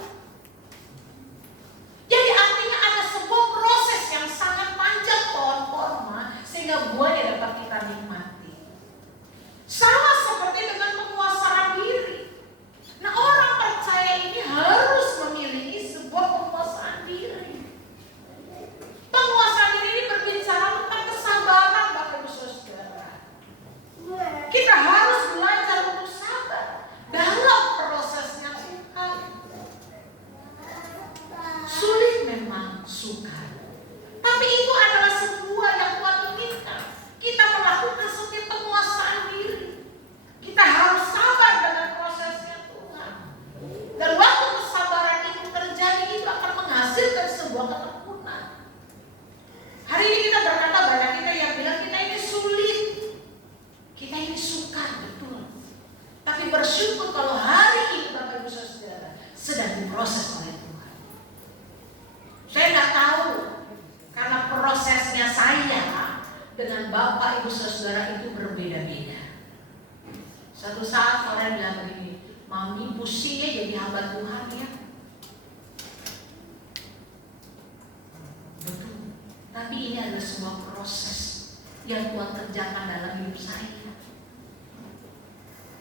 Jadi artinya ada sebuah proses yang sangat panjang pohon korma sehingga buahnya dapat kita nikmati. Sama seperti dengan penguasaan diri. Nah, orang percaya ini harus memiliki sebuah penguasaan diri. Penguasaan diri ini berbicara tentang kesabaran Bapak Ibu Saudara. Kita harus belajar untuk sabar dalam prosesnya Tuhan. Sulit memang, sukar. Tapi itu adalah sebuah yang Tuhan inginkan. Kita melakukan setiap penguasaan diri. Kita harus sabar dengan prosesnya Tuhan. Dan waktu kesabaran itu terjadi, itu akan menghasilkan sebuah ketekunan. Hari ini kita berkata, banyak kita yang bilang kita ini sulit. Kita ini sukar, betul. Tapi bersyukur kalau hari ini Bapak Ibu Saudara sedang diproses oleh Tuhan. Saya nggak tahu, karena prosesnya saya dengan Bapak Ibu Saudara itu berbeda-beda. Suatu saat orang bilang begini, Mami pusing ya jadi hamba Tuhan ya. Betul. Tapi ini adalah sebuah proses yang Tuhan kerjakan dalam hidup saya.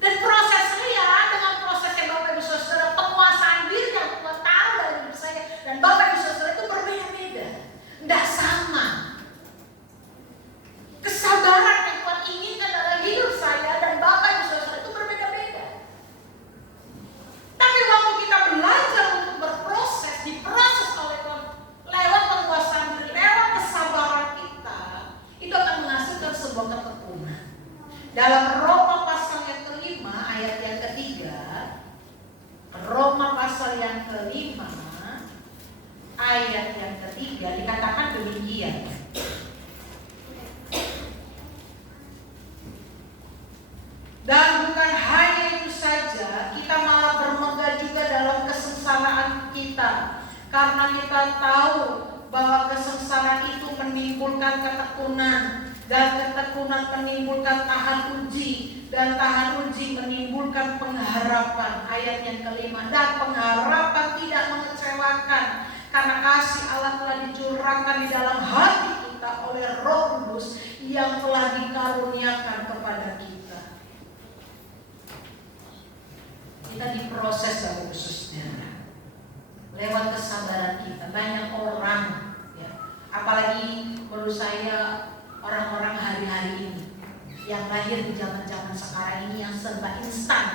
Dan proses saya dengan prosesnya Bapak Ibu Saudara, penguasaan diri yang Tuhan taruh dalam hidup saya dan Bapak Ibu Saudara itu berbeda-beda, tidak sama. Kesabaran yang Tuhan inginkan dalam hidup saya dan Bapak Ibu Saudara itu berbeda-beda. pasal yang kelima, ayat yang ketiga dikatakan demikian. Dan bukan hanya itu saja, kita malah bermegah juga dalam kesengsaraan kita, karena kita tahu bahwa kesengsaraan itu menimbulkan ketekunan, dan ketekunan menimbulkan tahan uji, dan tahan uji menimbulkan pengharapan. Ayat yang kelima, dan pengharapan tidak mengecewakan, karena kasih Allah telah dicurahkan di dalam hati kita oleh Roh Kudus yang telah dikaruniakan kepada kita. Kita diproses Bapak Ibu Saudara, lewat kesabaran kita. Banyak orang, ya, apalagi menurut saya orang-orang hari-hari ini yang lahir di zaman-zaman sekarang ini yang serba instan,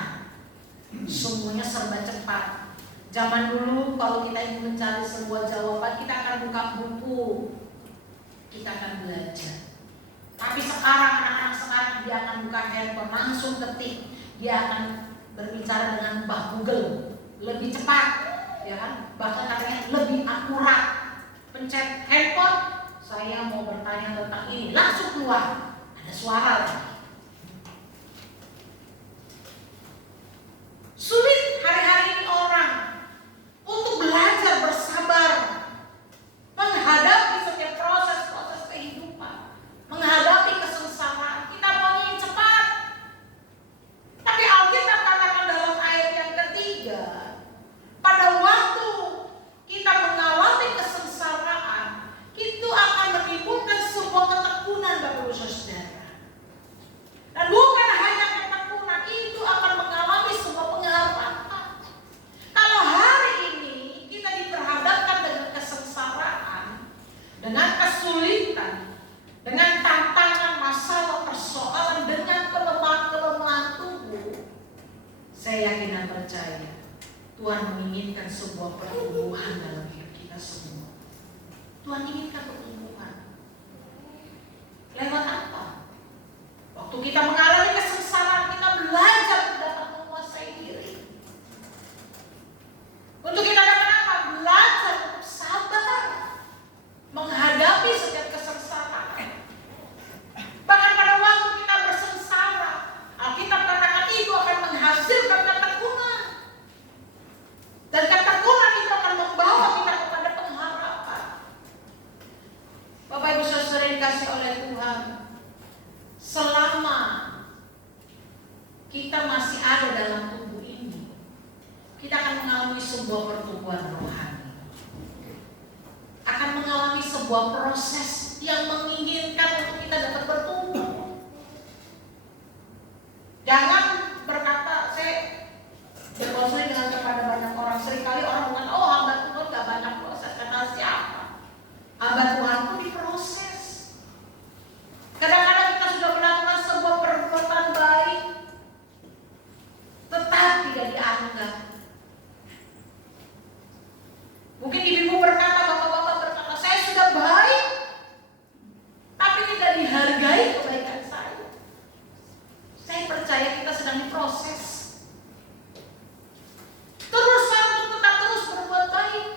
semuanya serba cepat. Zaman dulu kalau kita ingin mencari sebuah jawaban, kita akan buka buku, kita akan belajar. Tapi sekarang anak-anak sekarang dia akan buka handphone, langsung ketik, dia akan berbicara dengan Mbah Google, lebih cepat, ya kan? Bahkan katanya lebih akurat. Pencet handphone, saya mau bertanya tentang ini, langsung keluar, ada suara lagi. Sulit hari-hari ini orang untuk belajar bersabar, menghadapi setiap proses-proses kehidupan, menghadapi kesengsaraan. Kita maunya yang cepat. Tapi Alkitab katakan dalam ayat yang ketiga, pada waktu kita mengalami kesengsaraan, itu akan menimbulkan sebuah ketekunan Bapak Ibu Saudara. Dan bukan hanya ketekunan, itu akan mengalami sebuah pengharapan. Kalau hari ini kita diperhadapkan dengan kesengsaraan, dengan kesulitan, dengan tantangan, masalah, persoalan, dengan kelemahan-kelemahan tubuh, saya yakin dan percaya Tuhan menginginkan sebuah pertumbuhan dalam hidup kita semua. Tuhan inginkan pertumbuhan. Lewat apa? Waktu kita mengalami kesengsaraan, kita belajar untuk dapat menguasai diri. Untuk kita dapat apa? Belajar untuk sabar menghadapi setiap kesengsaraan. Bahkan pada waktu kita bersengsara, Alkitab katakan itu akan menghasilkan ketekunan. Dan ketekunan itu akan membawa kita kepada pengharapan. Bapak Ibu Saudara dikasih oleh Tuhan, selama kita masih ada dalam tubuh ini, kita akan mengalami sebuah pertumbuhan rohani, akan mengalami sebuah proses yang menginginkan untuk kita dapat bertumbuh. Jangan berkata, saya berkonsul dengan kepada banyak orang. Seringkali orang mengatakan, oh hamba Tuhan gak banyak proses. Kata siapa? Hamba Tuhan pun diproses. Kadang-kadang kita sudah melakukan sebuah perbuatan baik, tetap tidak dianggap. Mungkin ibu berkata, bapak-bapak berkata, saya sudah baik, tapi tidak dihargai kebaikan saya. Saya percaya kita sedang diproses. Teruslah untuk tetap terus berbuat baik.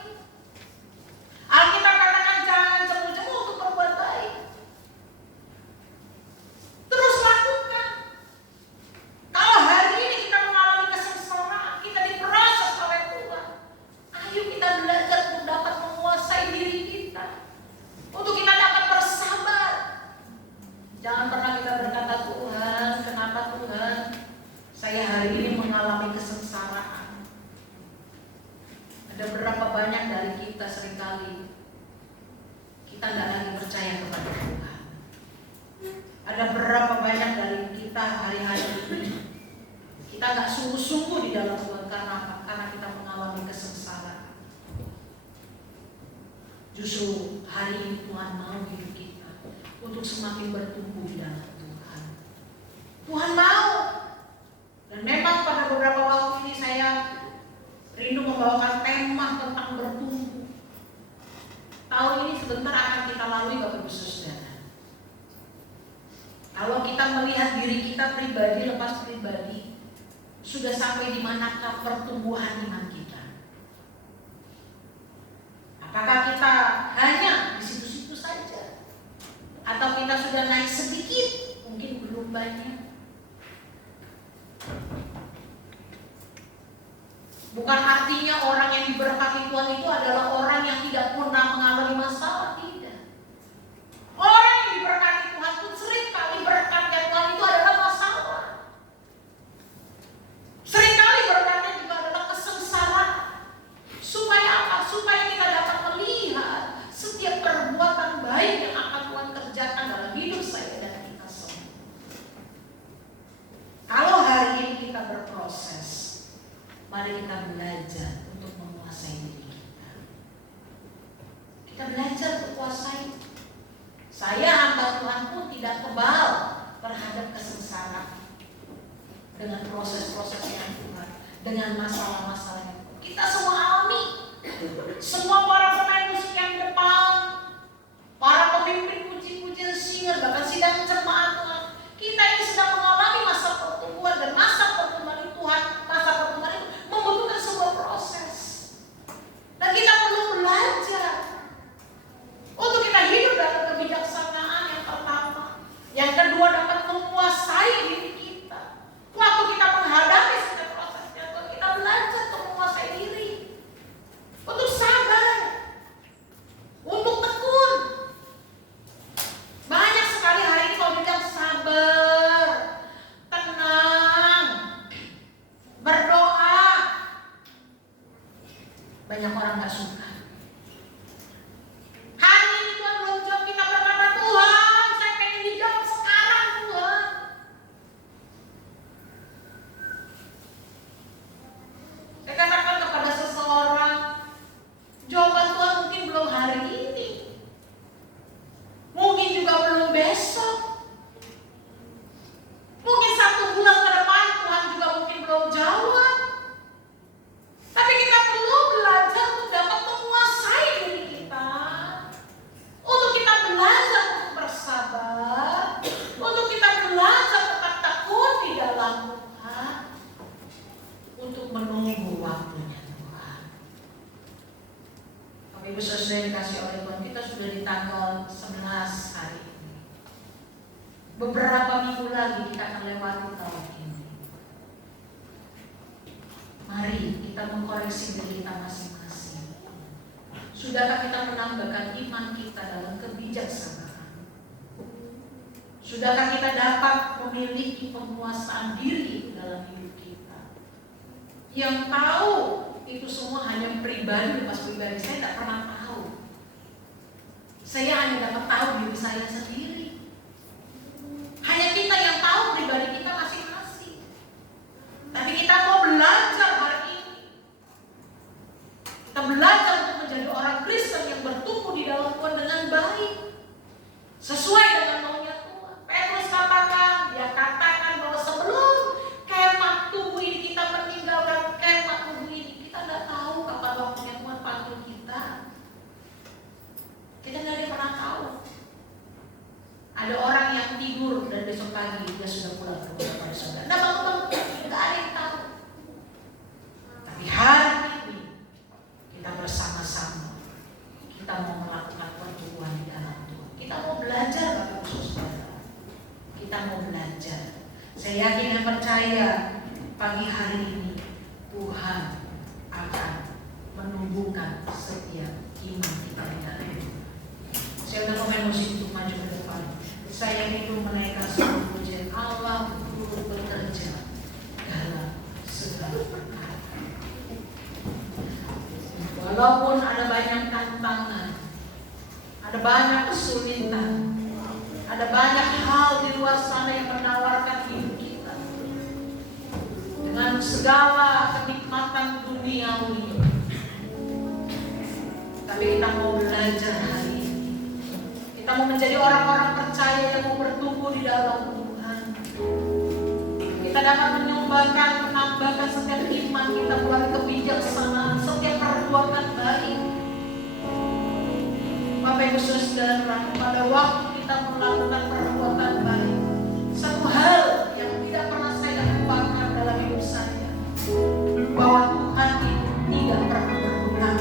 Alkitab katakan jangan jemu-jemu untuk berbuat baik. Terus lakukan. Kalau hari ini kita mengalami kesengsaraan, kita diproses oleh Tuhan, ayo kita belajar untuk dapat menguasai diri kita, untuk kita dapat bersabar. Jangan pernah kita berkata, Tuhan, kenapa Tuhan saya hari ini mengalami kesengsaraan. Ada berapa banyak dari kita seringkali kita nggak lagi percaya kepada Tuhan. Ada berapa banyak dari kita hari-hari ini kita nggak sungguh-sungguh di dalam Tuhan. Karena apa? Karena kita mengalami kesengsaraan. Justru hari ini Tuhan mau hidup kita untuk semakin bertumbuh di dalam Tuhan. Tuhan mau. Dan memang pada beberapa waktu ini saya rindu membawakan tema tentang bertumbuh. Tahun ini sebentar akan kita lalui Bapak Ibu Saudara. Kalau kita melihat diri kita pribadi lepas pribadi, sudah sampai di manakah pertumbuhan iman kita? Apakah kita hanya di situ-situ saja? Atau kita sudah naik sedikit? Mungkin belum banyak. Bukan artinya orang yang diberkati Tuhan itu adalah orang yang tidak pernah mengalami masalah, tidak. Orang yang diberkati Tuhan pun sering kali berkatnya Tuhan itu adalah masalah. Seringkali berkatnya juga adalah kesengsaraan. Supaya apa? Supaya kita dapat melihat setiap perbuatan baik yang akan Tuhan kerjakan dalam hidup saya dan kita semua. Kalau hari ini kita berproses, mari kita belajar untuk menguasai diri kita. Kita belajar untuk kuasai. Saya hamba Tuhan pun tidak kebal terhadap kesengsaraan. Dengan proses-proses yang Tuhan, dengan masalah-masalah yang kita semua alami. Semua para pemain musik yang depan, para pemimpin puji-pujian singer, bahkan sidang jemaat Tuhan, kita ini sedang mengalami masa pertumbuhan, dan masa pertumbuhan Tuhan, masa pertumbuhan itu membutuhkan sebuah proses. Dan kita perlu belajar untuk kita hidup dalam kebijaksanaan yang pertama. Yang kedua, dapat menguasai diri kita. Waktu kita menghadapi setiap prosesnya, kita belajar untuk menguasai diri, untuk sabar, untuk tekun. Banyak sekali hari ini kalau bilang sabar, tenang, berdoa, banyak orang gak suka. Hari ini Tuhan belum jawab, kita berkata, Tuhan, saya pengen dijawab sekarang Tuhan. Saya katakan kepada seseorang, jawaban Tuhan mungkin belum hari ini, mungkin juga belum besok, mungkin 1 bulan ke depan Tuhan juga mungkin belum jawab. Tapi kita perlu belajar untuk dapat menguasai diri kita, untuk kita belajar untuk bersabar, untuk kita belajar tetap tekun di dalam Tuhan, untuk menunggu waktunya Tuhan. Bapak Ibu Saudara yang dikasihi oleh Tuhan, kita sudah di tanggal 11 hari ini. Beberapa minggu lagi kita akan lewati tahun ini. Mari kita mengkoreksi diri kita masing-masing. Sudahkah kita menambahkan iman kita dalam kebijaksanaan? Sudahkah kita dapat memiliki penguasaan diri dalam hidup kita? Yang tahu itu semua hanya pribadi lepas pribadi. Saya tidak pernah tahu. Saya hanya dapat tahu diri saya sendiri. Hanya kita yang tahu pribadi kita masing-masing. Tapi kita mau belajar hari ini. Kita belajar untuk menjadi orang Kristen yang bertumbuh di dalam Tuhan dengan baik, sesuai dengan maunya Tuhan. Petrus katakan, dia katakan bahwa sebelum kemah tubuh ini kita meninggalkan kemah tubuh ini, kita tidak tahu kapan waktunya Tuhan panggil kita. Kita tidak ada pernah tahu. Ada orang yang tidur dan besok pagi dia sudah pulang ke rumah pada saudara. Nah, bangun-bangun, tidak ada yang tahu. Tapi hari ini kita bersama-sama, kita mau melakukan pertumbuhan di dalam Tuhan. Kita mau belajar, Bapak Ibu Saudara. Kita mau belajar. Saya yakin dan percaya pagi hari ini Tuhan akan menumbuhkan setiap iman kita di dalam hidup. Saya akan pemain musik untuk maju ke depan. Saya itu menaikkan sebuah pujian, Allah turut bekerja dalam segala perkara. Walaupun ada banyak tantangan, ada banyak kesulitan, ada banyak hal di luar sana yang menawarkan hidup kita dengan segala kenikmatan duniawi. Tapi kita mau belajar hari ini. Kita mau menjadi orang-orang percaya yang mau bertumbuh di dalam Tuhan. Kita dapat menyumbangkan, menambahkan setiap iman kita melalui kebijaksanaan, setiap perbuatan baik. Bapak Ibu Saudara, pada waktu kita melakukan perbuatan baik, satu hal yang tidak pernah saya lupakan dalam hidup saya, bahwa Tuhan itu tidak pernah berhutang.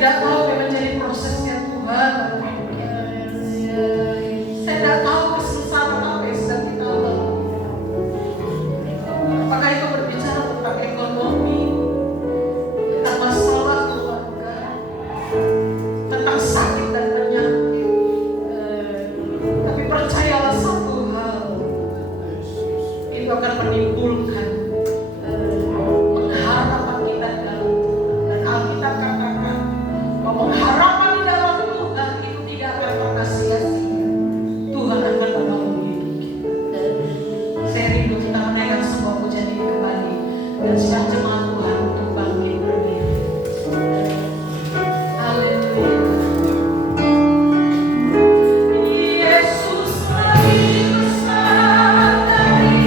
tidak tahu yang menjadi prosesnya Tuhan dalam hidup kita. Saya tidak tahu kesengsaraan apa yang sedang kita lalui. Apakah itu berbicara tentang ekonomi, tentang masalah keluarga, tentang sakit dan penyakit. Tapi percayalah satu hal, itu akan menimbulkan pengharapan kita di dalam Tuhan. Dan Alkitab katakan bahwa pengharapan di dalam Tuhan itu tidak akan pernah sia-sia. Tuhan akan menolong hidup kita. Saya rindu kita menaikkan sebuah pujian ini kembali dan siap jemaat Tuhan untuk bangkit berdiri. Haleluya. Yesus lebih besar dari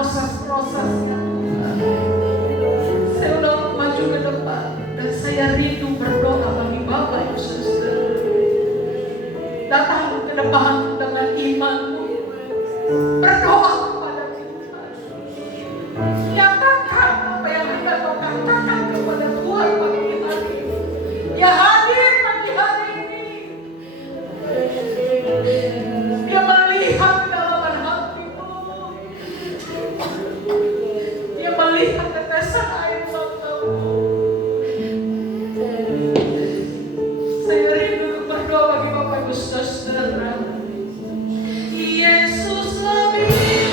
proses-prosesnya. Saya udah maju ke depan dan saya rindu berdoa bagi Bapak Ibu Saudara. Datang ke depan dengan imanmu, berdoa kepada Tuhan. Nyatakan apa yang Anda mau katakan kepada Tuhan pagi hari ini. Dia hadir pagi hari ini. Dia melihat kedalaman hatimu. Dia melihat tetesan air matamu. Saya rindu untuk berdoa bagi Bapak Ibu Saudara. Yesus lebih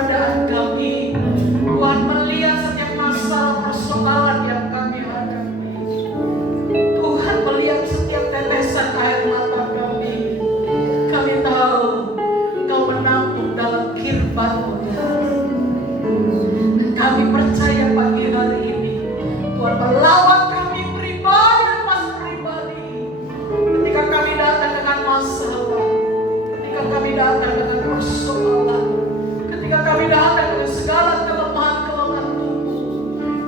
keberadaan kami. Tuhan melihat setiap masalah persoalan yang kami hadapi. Tuhan melihat setiap tetesan air mata kami. Kami tahu Engkau menampung dalam kirban-Mu, Tuhan. Dan kami percaya pagi hari ini Tuhan melawat kami pribadi dan mas pribadi. Ketika kami datang dengan masalah, ketika kami datang dengan persoalan, ketika kami datang dengan segala kelemahan-kelemahan tubuh,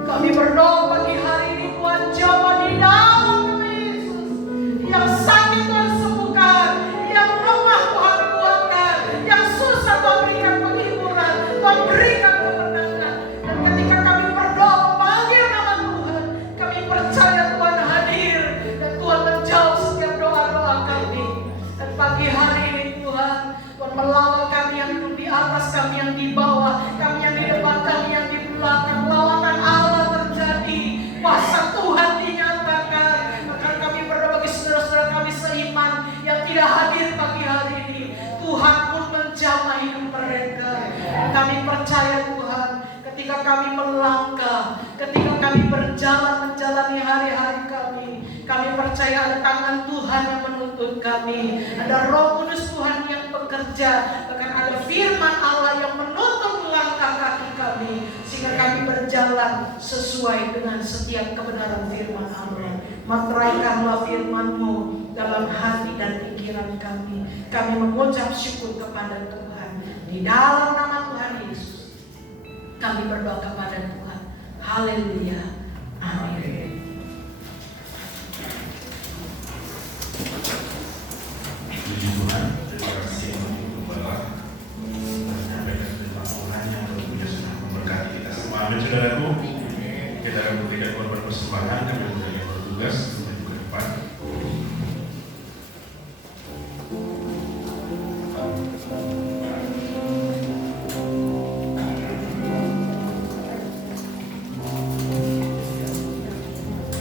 kami berdoa pagi hari ini Tuhan jamah di dalam nama Yesus. Yang sakit Tuhan sembuhkan, yang lemah Tuhan kuatkan, yang susah Tuhan berikan penghiburan, Tuhan berikan kemenangan. Dan ketika kami berdoa memanggil nama Tuhan, kami percaya Tuhan hadir dan Tuhan menjawab setiap doa-doa kami. Dan pagi hari ini Tuhan melawat kami yang duduk di atas, kami yang di bawah, kami yang di depan, kami yang di belakang. Lawatan Allah terjadi, kuasa Tuhan dinyatakan. Maka kami berdoa bagi saudara-saudara kami seiman yang tidak hadir pagi hari ini, Tuhan pun menjamah hidup mereka. Kami percaya Tuhan, ketika kami melangkah, ketika kami berjalan menjalani hari-hari kami percaya ada tangan Tuhan yang menuntun kami, ada Roh Kudus Tuhan yang bekerja, bahkan ada firman Allah yang menuntun langkah kaki kami, sehingga kami berjalan sesuai dengan setiap kebenaran firman Allah. Materaikanlah firman-Mu dalam hati dan pikiran kami. Kami mengucap syukur kepada Tuhan. Di dalam nama Tuhan Yesus kami berdoa kepada Tuhan. Haleluya. Amin. Puji Tuhan, terima kasih untuk Gembala menyampaikan firman Tuhan yang tentunya sudah memberkati kita semua. Amin, saudaraku. Kita akan memberikan korban persembahan, kami yang bertugas menuju ke depan.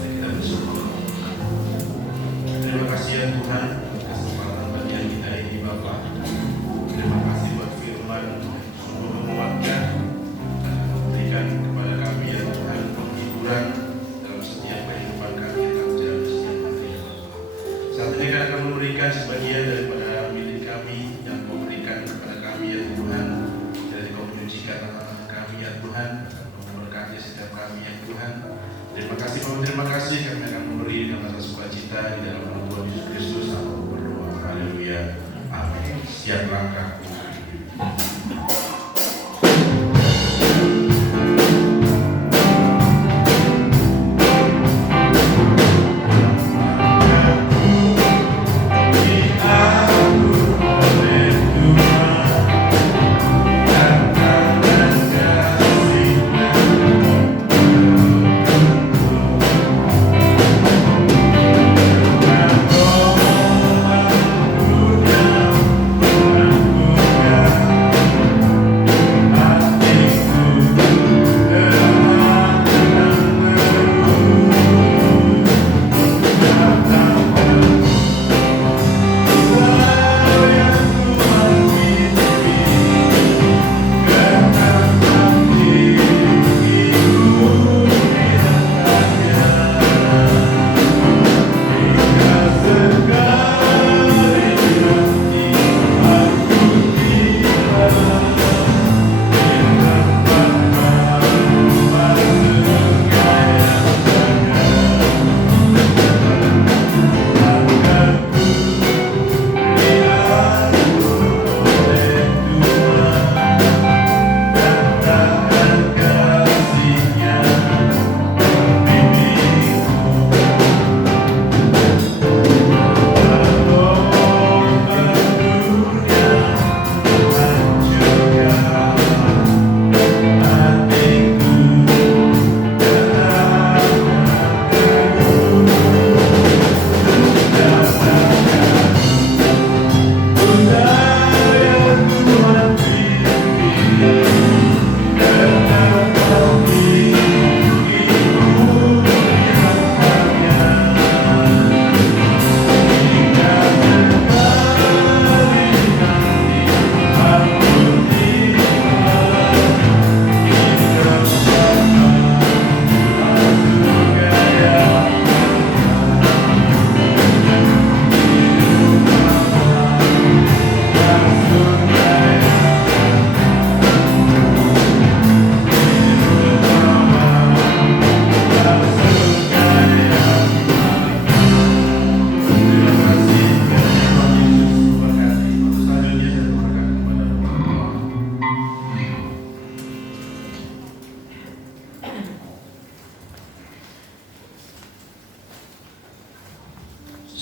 Kita bersyukur. Terima kasih ya Tuhan. Terima kasih buat firman sungguh menguatkan, memberikan kepada kami ya Tuhan penghiburan dalam setiap kehidupan kami yang kami jalani setiap hari ya Tuhan. Saat ini kami akan memberikan sebagian daripada milik kami yang kau berikan kepada kami ya Tuhan, dari kau menyucikan tangan kami ya Tuhan, akan memberkati setiap kami ya Tuhan. Terima kasih Bapak, terima kasih kami akan memberi dengan rasa sukacita di dalam nama Tuhan Yesus Kristus. Aku berdoa, haleluya. Amin. Siap langkah. Aku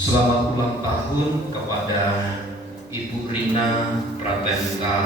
Selamat ulang tahun kepada Ibu Rina Pratenka